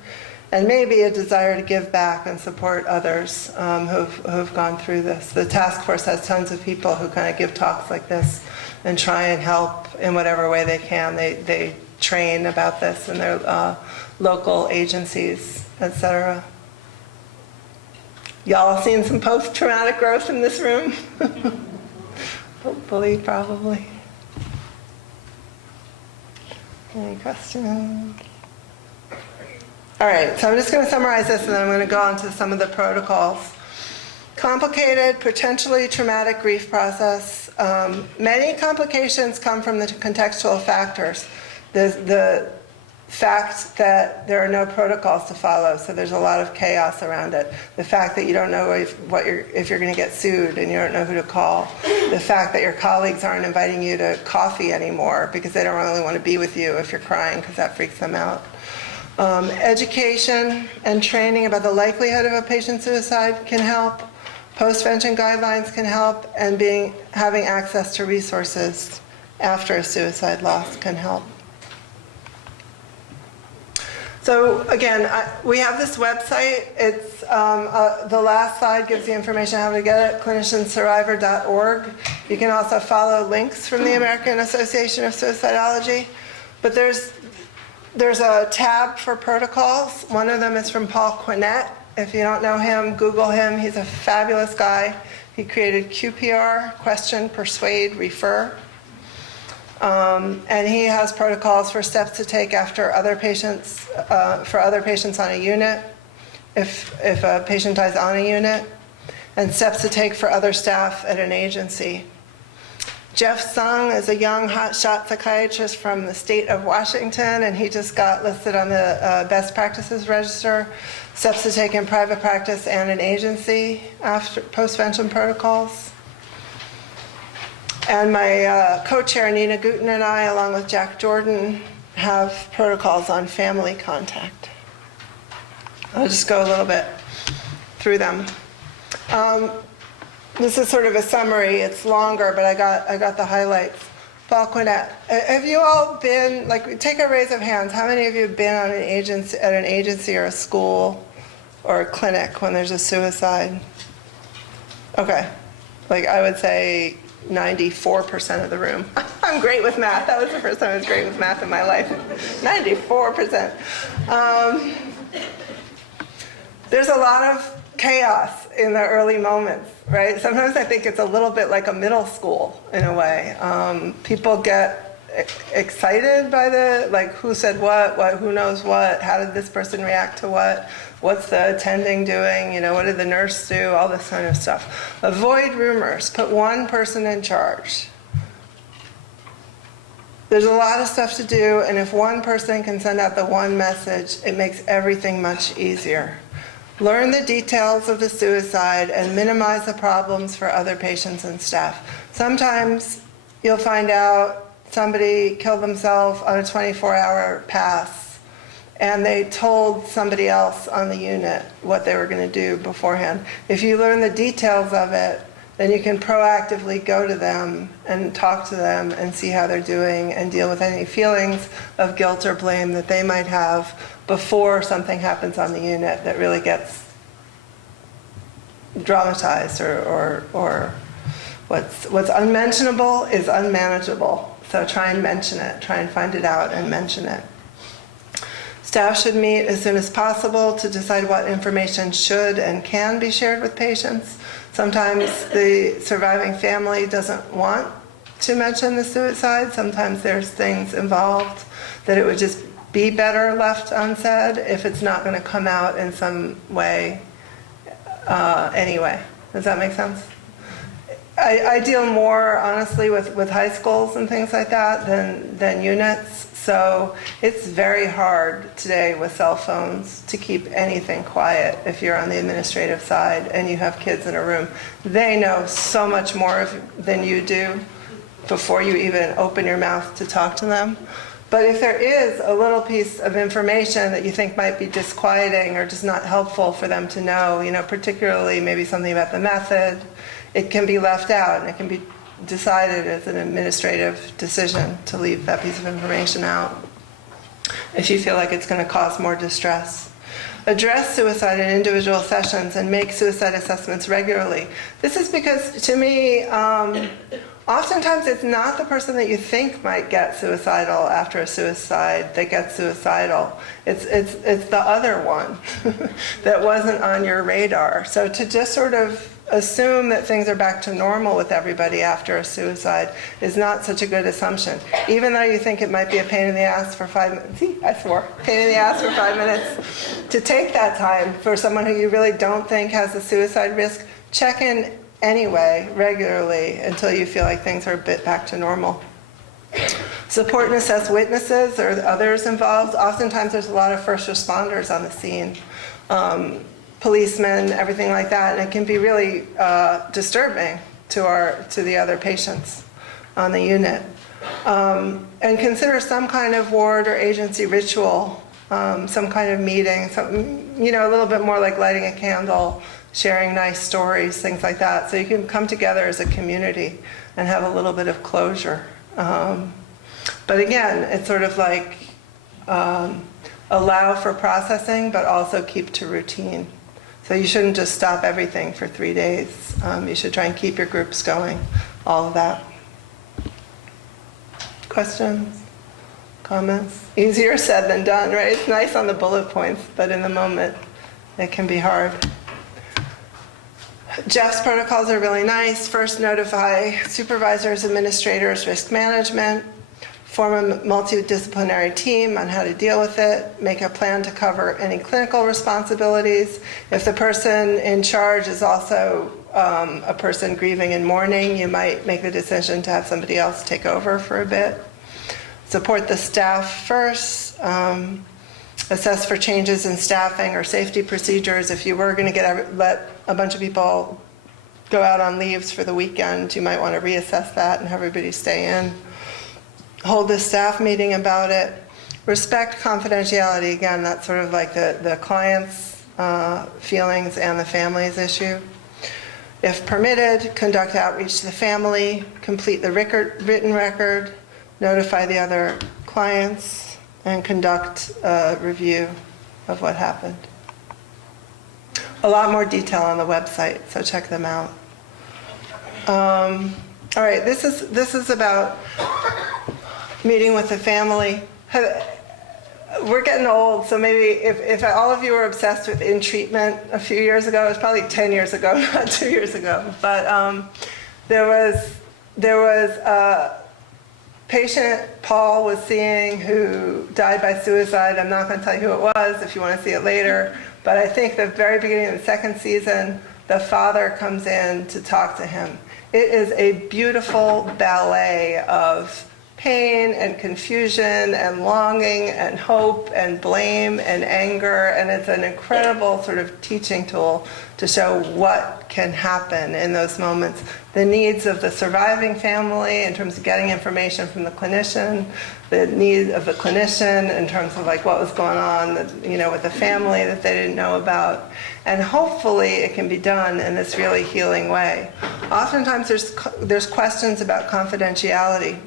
and maybe a desire to give back and support others who've gone through this. The task force has tons of people who kind of give talks like this and try and help in whatever way they can. They train about this in their local agencies, etc. Y'all seen some post-traumatic growth in this room? Hopefully, probably. Any questions? All right, so I'm just going to summarize this and then I'm going to go on to some of the protocols. Complicated, potentially traumatic grief process. Many complications come from the contextual factors. The fact that there are no protocols to follow, so there's a lot of chaos around it. The fact that you don't know if you're going to get sued and you don't know who to call. The fact that your colleagues aren't inviting you to coffee anymore because they don't really want to be with you if you're crying because that freaks them out. Education and training about the likelihood of a patient's suicide can help. Postvention guidelines can help, and having access to resources after a suicide loss can help. So again, we have this website. It's the last slide gives the information how to get it, cliniciansurvivor.org. You can also follow links from the American Association of Suicidology. But there's a tab for protocols. One of them is from Paul Quinnett. If you don't know him, Google him. He's a fabulous guy. He created QPR, question, persuade, refer. And he has protocols for steps to take after other patients, for other patients on a unit, if a patient dies on a unit, and steps to take for other staff at an agency. Jeff Sung is a young hotshot psychiatrist from the state of Washington, and he just got listed on the best practices register, steps to take in private practice and an agency after postvention protocols. And my co-chair, Nina Guten, and I, along with Jack Jordan, have protocols on family contact. I'll just go a little bit through them. This is sort of a summary. It's longer, but I got the highlights. Paul Quinnett, have you all been, like, take a raise of hands. How many of you have been on an agency or a school or a clinic when there's a suicide? Okay. Like, I would say 94% of the room. I'm great with math. That was the first time I was great with math in my life. 94%. There's a lot of chaos in the early moments, right? Sometimes I think it's a little bit like a middle school in a way. People get excited by like who said what, who knows what, how did this person react to what, what's the attending doing, what did the nurse do, all this kind of stuff. Avoid rumors, put one person in charge. There's a lot of stuff to do, and if one person can send out the one message, it makes everything much easier. Learn the details of the suicide and minimize the problems for other patients and staff. Sometimes you'll find out somebody killed themselves on a 24-hour pass, and they told somebody else on the unit what they were going to do beforehand. If you learn the details of it, then you can proactively go to them and talk to them and see how they're doing and deal with any feelings of guilt or blame that they might have before something happens on the unit that really gets dramatized or what's unmentionable is unmanageable. So try and mention it. Try and find it out and mention it. Staff should meet as soon as possible to decide what information should and can be shared with patients. Sometimes the surviving family doesn't want to mention the suicide. Sometimes there's things involved that it would just be better left unsaid if it's not going to come out in some way anyway. Does that make sense? I deal more, honestly, with high schools and things like that than units. So it's very hard today with cell phones to keep anything quiet if you're on the administrative side and you have kids in a room. They know so much more than you do before you even open your mouth to talk to them. But if there is a little piece of information that you think might be disquieting or just not helpful for them to know, particularly maybe something about the method, it can be left out and it can be decided as an administrative decision to leave that piece of information out if you feel like it's going to cause more distress. Address suicide in individual sessions and make suicide assessments regularly. This is because, to me, oftentimes it's not the person that you think might get suicidal after a suicide that gets suicidal. It's the other one that wasn't on your radar. So to just sort of assume that things are back to normal with everybody after a suicide is not such a good assumption. Even though you think it might be a pain in the ass for 5 minutes, see, I swore, pain in the ass for 5 minutes, to take that time for someone who you really don't think has a suicide risk, check in anyway, regularly, until you feel like things are a bit back to normal. Support and assess witnesses or others involved. Oftentimes there's a lot of first responders on the scene. Policemen, everything like that, and it can be really disturbing to the other patients on the unit. And consider some kind of ward or agency ritual, some kind of meeting, something, a little bit more like lighting a candle, sharing nice stories, things like that, so you can come together as a community and have a little bit of closure. But again, it's sort of like allow for processing, but also keep to routine. So you shouldn't just stop everything for 3 days. You should try and keep your groups going, all of that. Questions? Comments? Easier said than done, right? It's nice on the bullet points, but in the moment, it can be hard. Jeff's protocols are really nice. First, notify supervisors, administrators, risk management. Form a multidisciplinary team on how to deal with it. Make a plan to cover any clinical responsibilities. If the person in charge is also a person grieving and mourning, you might make the decision to have somebody else take over for a bit. Support the staff first. Assess for changes in staffing or safety procedures. If you were going to let a bunch of people go out on leaves for the weekend, you might want to reassess that and have everybody stay in. Hold a staff meeting about it. Respect confidentiality. Again, that's sort of like the client's feelings and the family's issue. If permitted, conduct outreach to the family, complete the written record, notify the other clients, and conduct a review of what happened. A lot more detail on the website, so check them out. All right, this is about meeting with the family. We're getting old, so maybe if all of you were obsessed with in treatment a few years ago, it was probably 10 years ago, not 2 years ago. But there was a patient Paul was seeing who died by suicide. I'm not going to tell you who it was if you want to see it later. But I think the very beginning of the second season, the father comes in to talk to him. It is a beautiful ballet of pain and confusion and longing and hope and blame and anger, and it's an incredible sort of teaching tool to show what can happen in those moments. The needs of the surviving family in terms of getting information from the clinician, the need of the clinician in terms of like what was going on, with the family that they didn't know about, and hopefully it can be done in this really healing way. Oftentimes there's questions about confidentiality.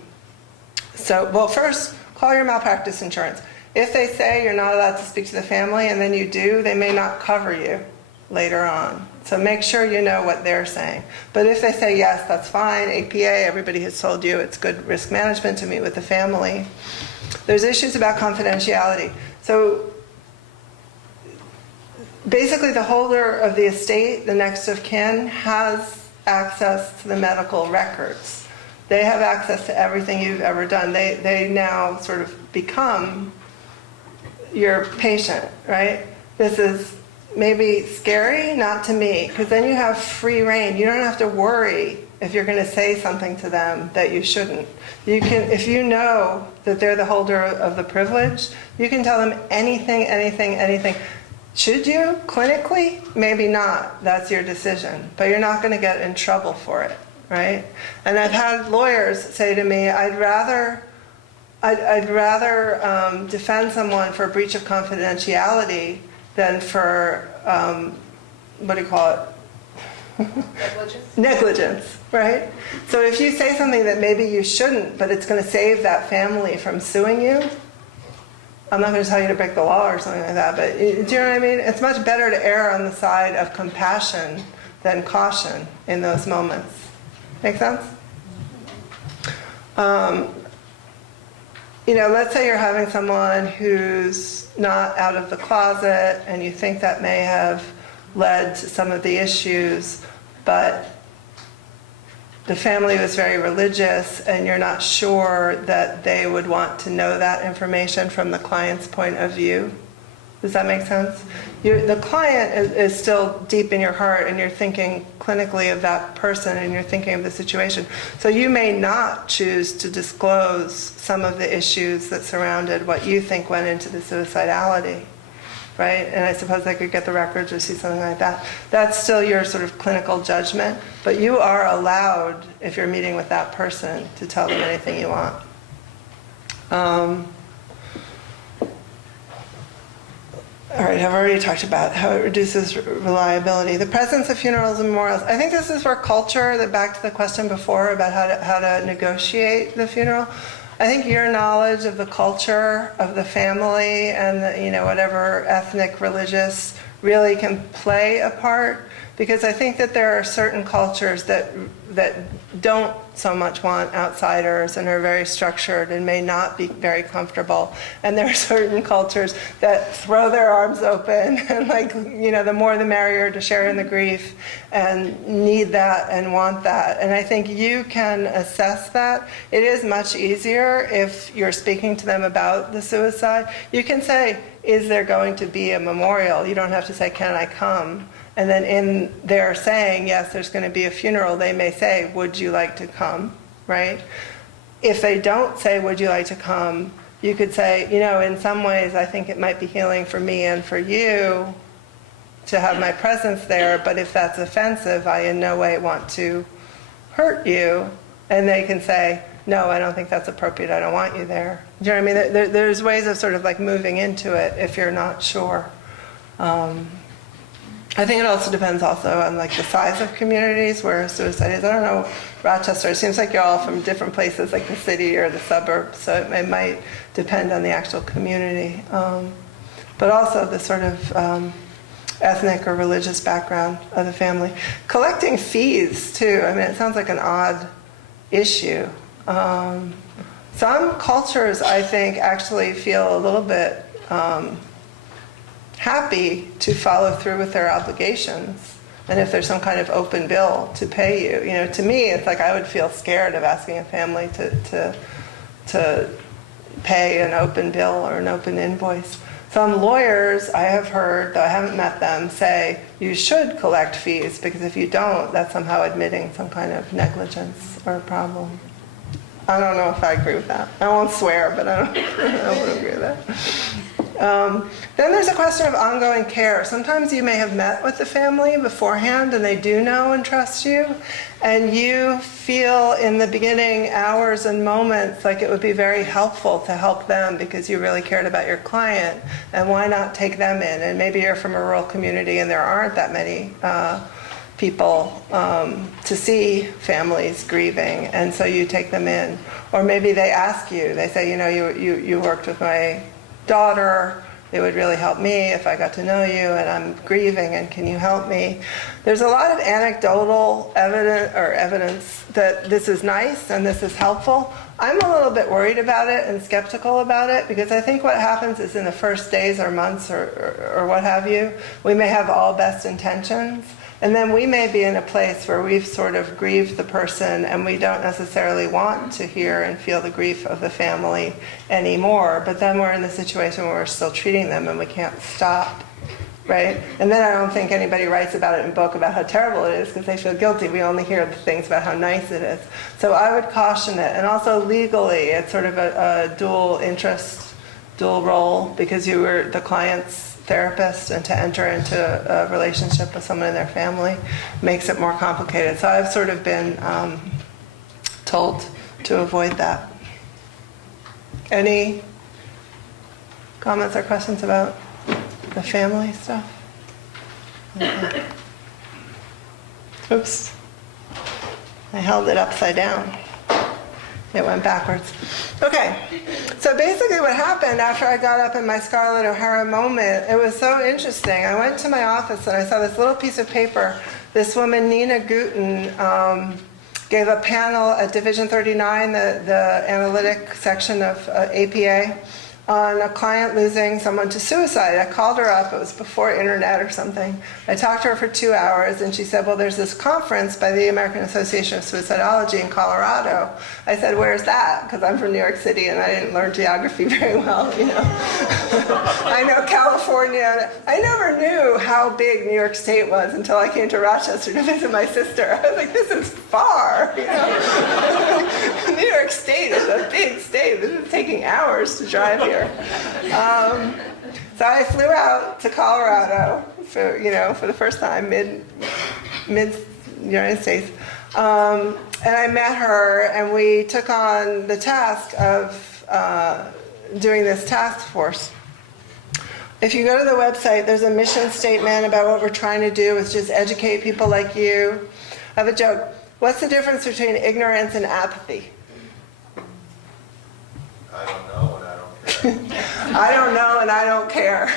So, well, first, call your malpractice insurance. If they say you're not allowed to speak to the family and then you do, they may not cover you later on. So make sure you know what they're saying. But if they say yes, that's fine. APA, everybody has told you it's good risk management to meet with the family. There's issues about confidentiality. So basically the holder of the estate, the next of kin, has access to the medical records. They have access to everything you've ever done. They now sort of become your patient, right? This is maybe scary, not to me, because then you have free reign. You don't have to worry if you're going to say something to them that you shouldn't. You can, if you know that they're the holder of the privilege, you can tell them anything. Should you? Clinically? Maybe not. That's your decision. But you're not going to get in trouble for it. Right? And I've had lawyers say to me, I'd rather defend someone for breach of confidentiality than for, what do you call it? Negligence. Negligence, right? So if you say something that maybe you shouldn't, but it's going to save that family from suing you, I'm not going to tell you to break the law or something like that, but do you know what I mean? It's much better to err on the side of compassion than caution in those moments. Make sense? Let's say you're having someone who's not out of the closet and you think that may have led to some of the issues. but the family was very religious, and you're not sure that they would want to know that information from the client's point of view. Does that make sense? The client is still deep in your heart, and you're thinking clinically of that person, and you're thinking of the situation. So you may not choose to disclose some of the issues that surrounded what you think went into the suicidality, right? And I suppose I could get the records or see something like that. That's still your sort of clinical judgment, but you are allowed, if you're meeting with that person, to tell them anything you want. All right, I've already talked about how it reduces reliability. The presence of funerals and memorials. I think this is where culture, back to the question before about how to negotiate the funeral. I think your knowledge of the culture of the family and whatever ethnic, religious really can play a part, because I think that there are certain cultures that don't so much want outsiders and are very structured and may not be very comfortable. And there are certain cultures that throw their arms open and the more the merrier to share in the grief and need that and want that. And I think you can assess that. It is much easier if you're speaking to them about the suicide. You can say, is there going to be a memorial? You don't have to say, can I come? And then in their saying, yes, there's going to be a funeral, they may say, would you like to come, right? If they don't say, would you like to come, you could say, in some ways, I think it might be healing for me and for you to have my presence there, but if that's offensive, I in no way want to hurt you. And they can say, no, I don't think that's appropriate, I don't want you there. Do you know what I mean? There's ways of sort of moving into it if you're not sure. I think it also depends also on the size of communities where suicide is. I don't know, Rochester, it seems like you're all from different places, like the city or the suburbs, so it might depend on the actual community. But also the sort of ethnic or religious background of the family. Collecting fees too, I mean, it sounds like an odd issue. Some cultures, I think, actually feel a little bit happy to follow through with their obligations, and if there's some kind of open bill to pay you. To me, it's like I would feel scared of asking a family to pay an open bill or an open invoice. Some lawyers, I have heard, though I haven't met them, say you should collect fees, because if you don't, that's somehow admitting some kind of negligence or a problem. I don't know if I agree with that. I won't swear, but I don't agree with that. Then there's a question of ongoing care. Sometimes you may have met with the family beforehand and they do know and trust you, and you feel in the beginning hours and moments like it would be very helpful to help them because you really cared about your client, and why not take them in? And maybe you're from a rural community and there aren't that many people to see families grieving, and so you take them in. Or maybe they ask you, they say, you worked with my daughter, it would really help me if I got to know you, and I'm grieving, and can you help me? There's a lot of anecdotal evidence that this is nice and this is helpful. I'm a little bit worried about it and skeptical about it, because I think what happens is in the first days or months or what have you, we may have all best intentions, and then we may be in a place where we've sort of grieved the person and we don't necessarily want to hear and feel the grief of the family anymore, but then we're in the situation where we're still treating them and we can't stop, right? And then I don't think anybody writes about it in book about how terrible it is because they feel guilty. We only hear the things about how nice it is. So I would caution it. And also legally, it's sort of a dual interest, dual role, because you were the client's therapist, and to enter into a relationship with someone in their family makes it more complicated. So I've sort of been told to avoid that. Any comments or questions about the family stuff? Okay. Oops. I held it upside down. It went backwards. Okay, so basically what happened after I got up in my Scarlett O'Hara moment, it was so interesting. I went to my office and I saw this little piece of paper. This woman, Nina Guten, gave a panel at Division 39, the analytic section of APA, on a client losing someone to suicide. I called her up, it was before internet or something. I talked to her for 2 hours and she said, well, there's this conference by the American Association of Suicidality in Colorado. I said, where's that? Because I'm from New York City and I didn't learn geography very well, you know. I know California. I never knew how big New York State was until I came to Rochester to visit my sister. I was like, this is far, you know. New York State is a big state. This is taking hours to drive here. So I flew out to Colorado for the first time, mid United States, and I met her, and we took on the task of doing this task force. If you go to the website, there's a mission statement about what we're trying to do is just educate people like you. I have a joke. What's the difference between ignorance and apathy? I don't know, and I don't care. I don't know and I don't care.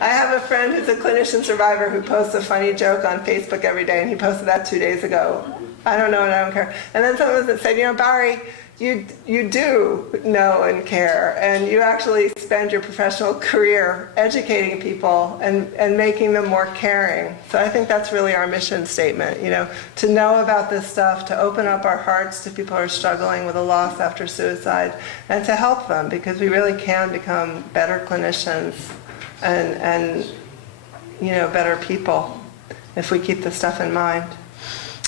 I have a friend who's a clinician survivor who posts a funny joke on Facebook every day, and he posted that 2 days ago. I don't know and I don't care. And then someone said, Barry, you do know and care, and you actually spend your professional career educating people and making them more caring. So I think that's really our mission statement, to know about this stuff, to open up our hearts to people who are struggling with a loss after suicide, and to help them, because we really can become better clinicians and better people if we keep this stuff in mind.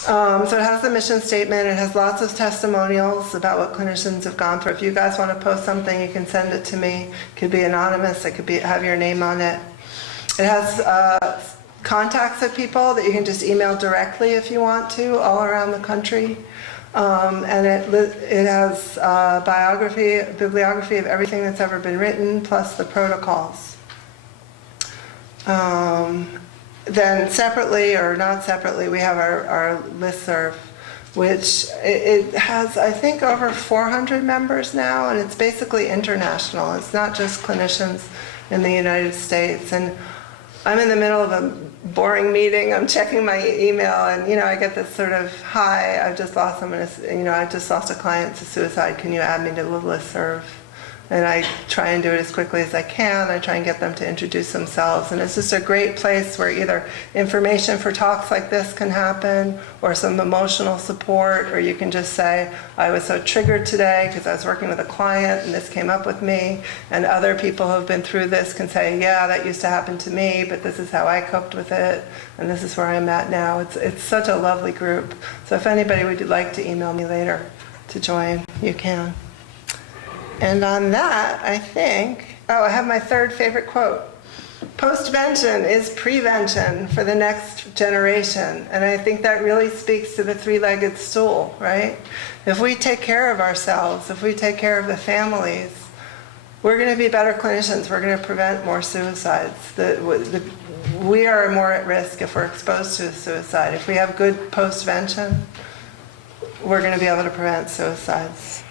So it has the mission statement. It has lots of testimonials about what clinicians have gone through. If you guys want to post something, you can send it to me. It could be anonymous. It could have your name on it. It has contacts of people that you can just email directly if you want to, all around the country. And it has bibliography of everything that's ever been written, plus the protocols. Then separately or not separately, we have our listserv, which it has, I think, over 400 members now, and it's basically international. It's not just clinicians in the United States. And I'm in the middle of a boring meeting. I'm checking my email, and I get this sort of, hi, I've just lost someone. I just lost a client to suicide. Can you add me to the listserv? And I try and do it as quickly as I can. I try and get them to introduce themselves. And it's just a great place where either information for talks like this can happen, or some emotional support, or you can just say, I was so triggered today because I was working with a client and this came up with me. And other people who have been through this can say, yeah, that used to happen to me, but this is how I coped with it, and this is where I'm at now. It's such a lovely group. So if anybody would like to email me later to join, you can. And on that, I think, I have my third favorite quote. Postvention is prevention for the next generation. And I think that really speaks to the three-legged stool, right? If we take care of ourselves, if we take care of the families, we're going to be better clinicians. We're going to prevent more suicides. We are more at risk if we're exposed to suicide. If we have good postvention, we're going to be able to prevent suicides.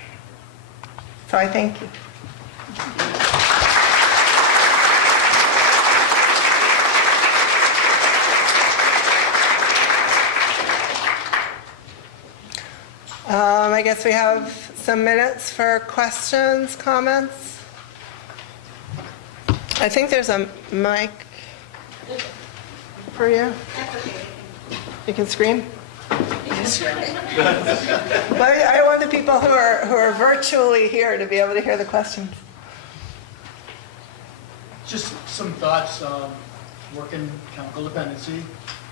So I thank you. I guess we have some minutes for questions, comments. I think there's a mic for you. You can scream. But I want the people who are virtually here to be able to hear the questions. Just some thoughts, working chemical dependency,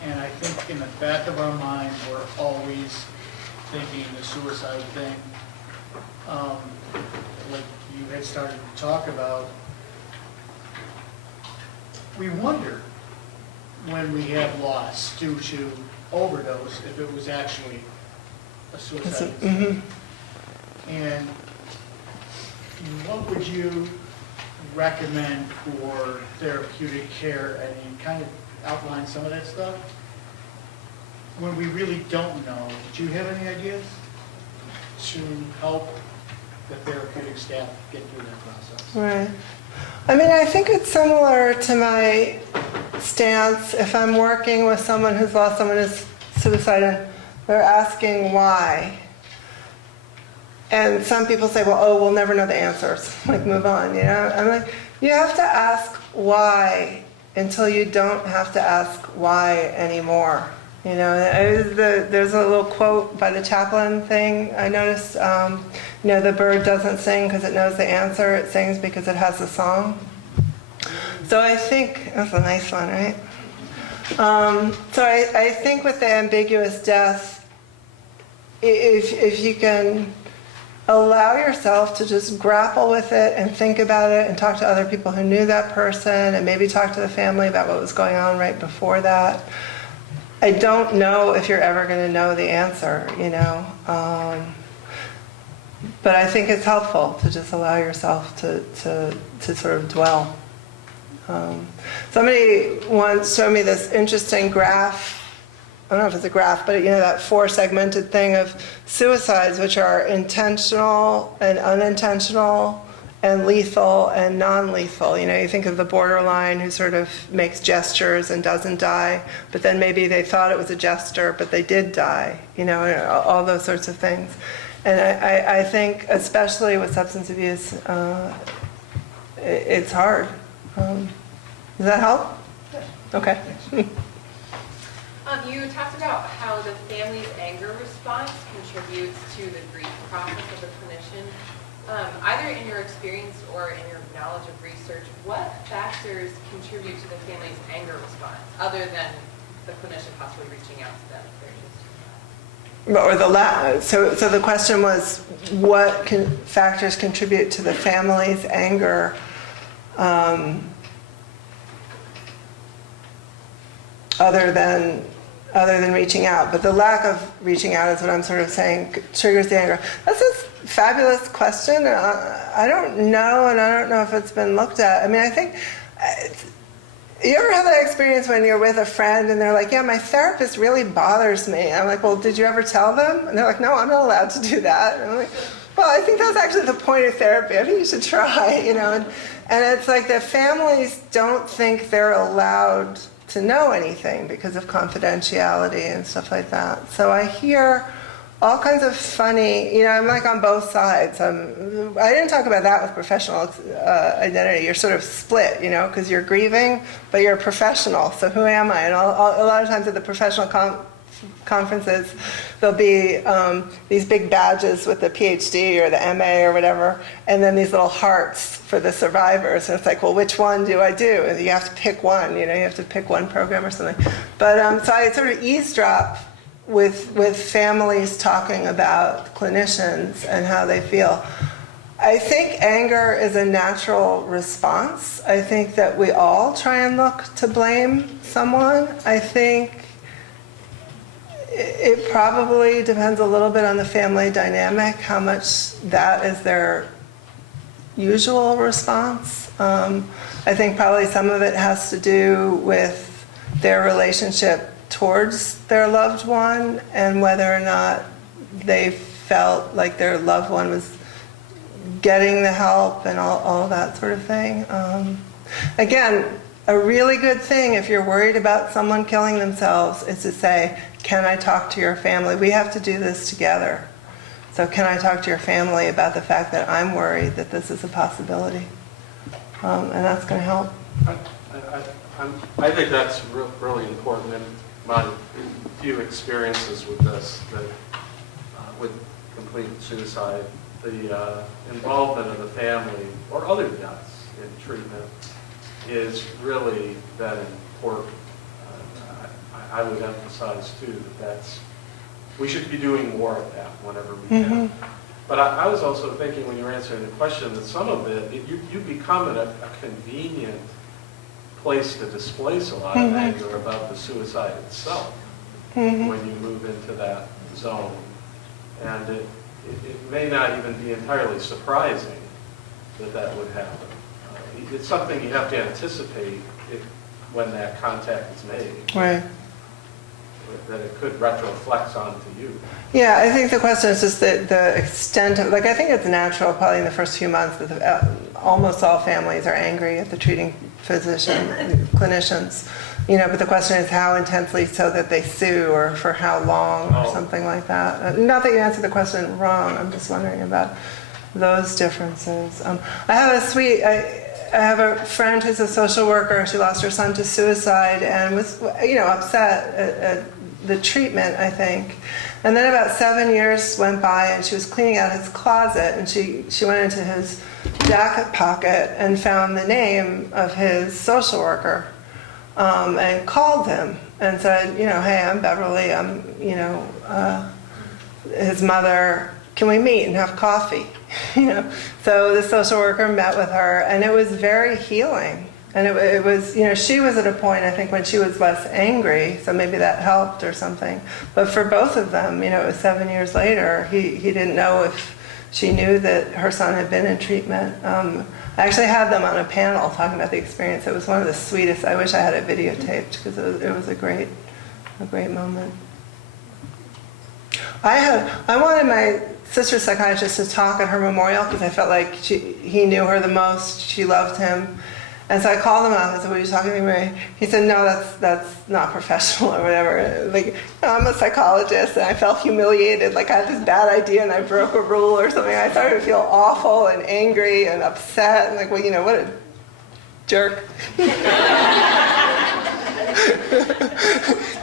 and I think in the back of our mind, we're always thinking the suicide thing. Like you had started to talk about, we wonder when we have loss due to overdose if it was actually a suicide. Mm-hmm. And what would you recommend for therapeutic care? I mean, kind of outline some of that stuff. When we really don't know, do you have any ideas to help the therapeutic staff get through that process? Right. I mean, I think it's similar to my stance if I'm working with someone who's lost someone to suicide and they're asking why. And some people say, well, oh, we'll never know the answers. Like, move on, you know? I'm like, you have to ask why until you don't have to ask why anymore. You know, there's a little quote by the chaplain thing I noticed. You know, the bird doesn't sing because it knows the answer. It sings because it has a song. So I think, that's a nice one, right? So I think with the ambiguous death, if you can allow yourself to just grapple with it and think about it and talk to other people who knew that person and maybe talk to the family about what was going on right before that. I don't know if you're ever going to know the answer, you know. But I think it's helpful to just allow yourself to sort of dwell. Somebody once showed me this interesting graph. I don't know if it's a graph, but you know, that 4-segmented thing of suicides, which are intentional and unintentional and lethal and non-lethal. You know, you think of the borderline who sort of makes gestures and doesn't die, but then maybe they thought it was a gesture, but they did die, you know, all those sorts of things. And I think, especially with substance abuse, it's hard. Does that help? Okay. You talked about how the family's anger response contributes to the grief process of the clinician. Either in your experience or in your knowledge of research, what factors contribute to the family's anger response, other than the clinician possibly reaching out to them? So the question was, what factors contribute to the family's anger other than reaching out? But the lack of reaching out is what I'm sort of saying triggers the anger. That's a fabulous question. I don't know, and I don't know if it's been looked at. I mean, I think, you ever have that experience when you're with a friend and they're like, yeah, my therapist really bothers me. I'm like, well, did you ever tell them? And they're like, no, I'm not allowed to do that. And I'm like, well, I think that's actually the point of therapy. I think you should try, you know. And it's like the families don't think they're allowed to know anything because of confidentiality and stuff like that. So I hear all kinds of funny, you know, I'm like on both sides. I didn't talk about that with professional identity. You're sort of split, you know, because you're grieving, but you're a professional. So who am I? And a lot of times at the professional conferences, there'll be these big badges with the PhD or the MA or whatever, and then these little hearts for the survivors. And it's like, well, which one do I do? And you have to pick one, you know, you have to pick one program or something. But so I sort of eavesdrop with families talking about clinicians and how they feel. I think anger is a natural response. I think that we all try and look to blame someone. I think it probably depends a little bit on the family dynamic, how much that is their usual response. I think probably some of it has to do with their relationship towards their loved one and whether or not they felt like their loved one was getting the help and all that sort of thing. Again, a really good thing if you're worried about someone killing themselves is to say, can I talk to your family? We have to do this together. So can I talk to your family about the fact that I'm worried that this is a possibility? And that's going to help. I think that's really important. In my few experiences with this, that with complete suicide, the involvement of the family or other deaths in treatment is really that important. I would emphasize too that we should be doing more of that whenever we can. But I was also thinking when you were answering the question that some of it, you become a convenient place to displace a lot of anger about the suicide itself when you move into that zone. And it may not even be entirely surprising that would happen. It's something you have to anticipate when that contact is made. Right. That it could retroflex onto you. Yeah, I think the question is just the extent of, like, I think it's natural probably in the first few months that almost all families are angry at the treating physician, clinicians. But the question is how intensely so that they sue, or for how long, or something like that. Not that you answered the question wrong, I'm just wondering about those differences. I have a friend who's a social worker. She lost her son to suicide and was, upset at the treatment, I think. And then about 7 years went by, and she was cleaning out his closet, and she went into his jacket pocket and found the name of his social worker, and called him and said, hey, I'm Beverly. I'm, his mother. Can we meet and have coffee? So the social worker met with her, and it was very healing. And it was, she was at a point, I think, when she was less angry, so maybe that helped or something. But for both of them, it was 7 years later, he didn't know if she knew that her son had been in treatment. I actually had them on a panel talking about the experience. It was one of the sweetest. I wish I had it videotaped, because it was a great moment. I wanted my sister psychiatrist to talk at her memorial, because I felt like he knew her the most. She loved him. And so I called him up and said, "Were you talking to me?" He said, "No, that's not professional," or whatever. Like, I'm a psychologist, and I felt humiliated, like I had this bad idea and I broke a rule or something. I started to feel awful and angry and upset, and like, well, what a jerk.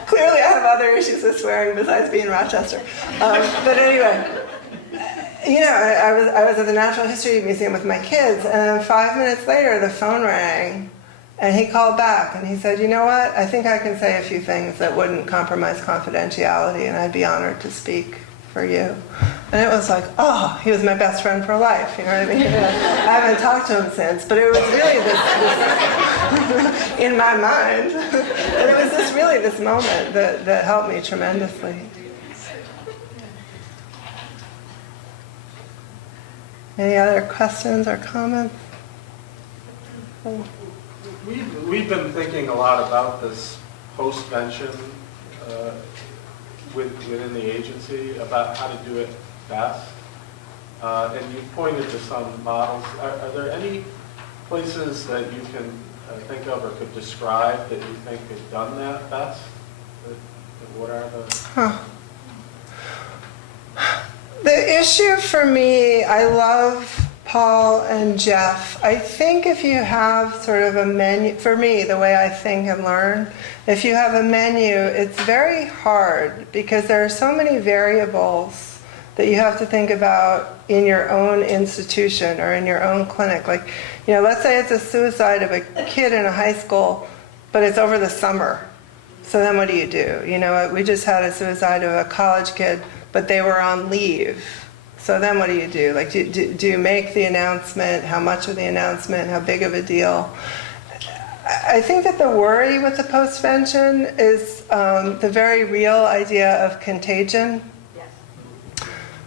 Clearly I have other issues with swearing besides being Rochester. But anyway, I was at the Natural History Museum with my kids, and 5 minutes later the phone rang, and he called back, and he said, "You know what? I think I can say a few things that wouldn't compromise confidentiality, and I'd be honored to speak for you." And it was like, oh, he was my best friend for life, you know what I mean? I haven't talked to him since, but it was really this in my mind, and it was this moment that helped me tremendously. Any other questions or comments? We've been thinking a lot about this postvention within the agency, about how to do it best. And you pointed to some models. Are there any places that you can think of or could describe that you think have done that best? What are the... The issue for me, I love Paul and Jeff. I think if you have sort of a menu, for me, the way I think and learn, if you have a menu, it's very hard because there are so many variables that you have to think about in your own institution or in your own clinic. Like, let's say it's a suicide of a kid in a high school, but it's over the summer. So then what do? We just had a suicide of a college kid, but they were on leave. So then what do? Like, do you make the announcement? How much of the announcement? How big of a deal? I think that the worry with the postvention is the very real idea of contagion. Yes.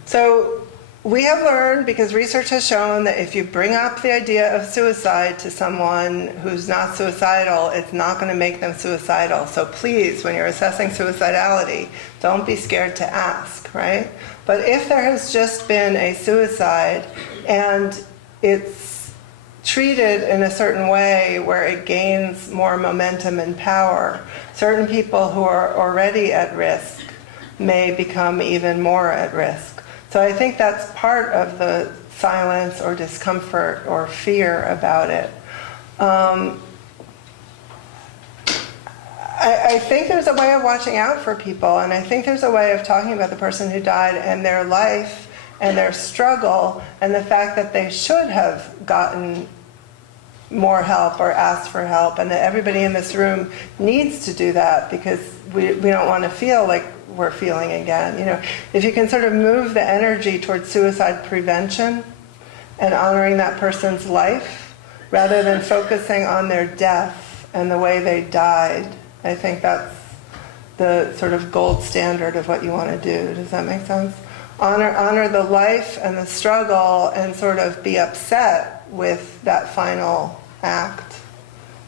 So we have learned, because research has shown, that if you bring up the idea of suicide to someone who's not suicidal, it's not going to make them suicidal. So please, when you're assessing suicidality, don't be scared to ask, right? But if there has just been a suicide and it's treated in a certain way where it gains more momentum and power, certain people who are already at risk may become even more at risk. So I think that's part of the silence or discomfort or fear about it. I think there's a way of watching out for people, and I think there's a way of talking about the person who died and their life and their struggle and the fact that they should have gotten more help or asked for help, and that everybody in this room needs to do that because we don't want to feel like we're feeling again. If you can sort of move the energy towards suicide prevention and honoring that person's life rather than focusing on their death and the way they died, I think that's the sort of gold standard of what you want to do. Does that make sense? Honor the life and the struggle and sort of be upset with that final act.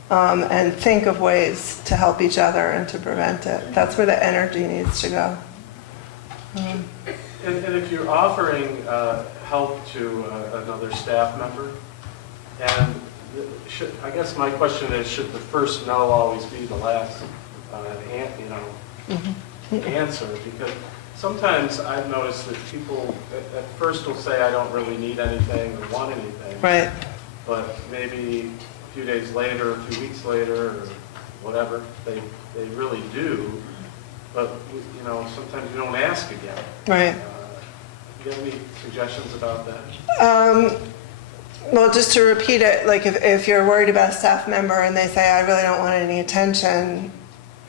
And think of ways to help each other and to prevent it. That's where the energy needs to go. And if you're offering help to another staff member, and I guess my question is, should the first no always be the last, answer? Because sometimes I've noticed that people at first will say, I don't really need anything or want anything. Right. But maybe a few days later, a few weeks later, or whatever, they really do. But, sometimes you don't ask again. Right. Do you have any suggestions about that? Well, just to repeat it, like if you're worried about a staff member and they say, I really don't want any attention,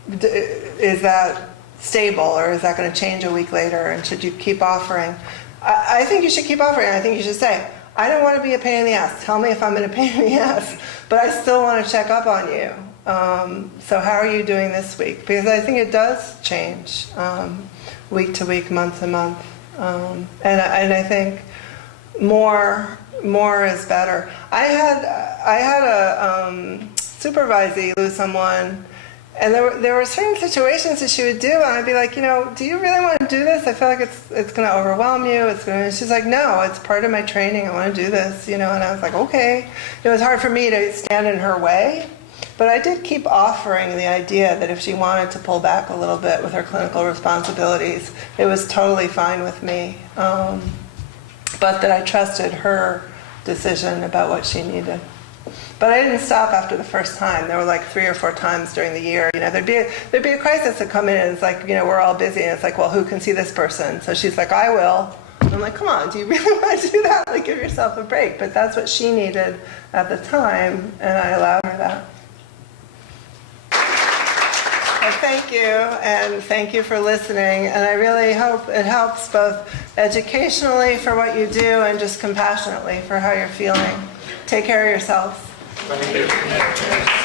is that stable, or is that going to change a week later, and should you keep offering? I think you should keep offering. I think you should say, I don't want to be a pain in the ass. Tell me if I'm in a pain in the ass, but I still want to check up on you. So how are you doing this week? Because I think it does change week to week, month to month. And I think more is better. I had a supervisee lose someone, and there were certain situations that she would do, and I'd be like, do you really want to do this? I feel like it's going to overwhelm you. She's like, no, it's part of my training. I want to do this, and I was like, okay. It was hard for me to stand in her way, but I did keep offering the idea that if she wanted to pull back a little bit with her clinical responsibilities, it was totally fine with me. But that I trusted her decision about what she needed. But I didn't stop after the first time. There were like 3 or 4 times during the year. There'd be a crisis that come in, and it's like, we're all busy, and it's like, well, who can see this person? So she's like, I will. And I'm like, come on, do you really want to do that? Like, give yourself a break. But that's what she needed at the time, and I allowed her that. Well, thank you, and thank you for listening. And I really hope it helps both educationally for what you do and just compassionately for how you're feeling. Take care of yourselves. Thank you.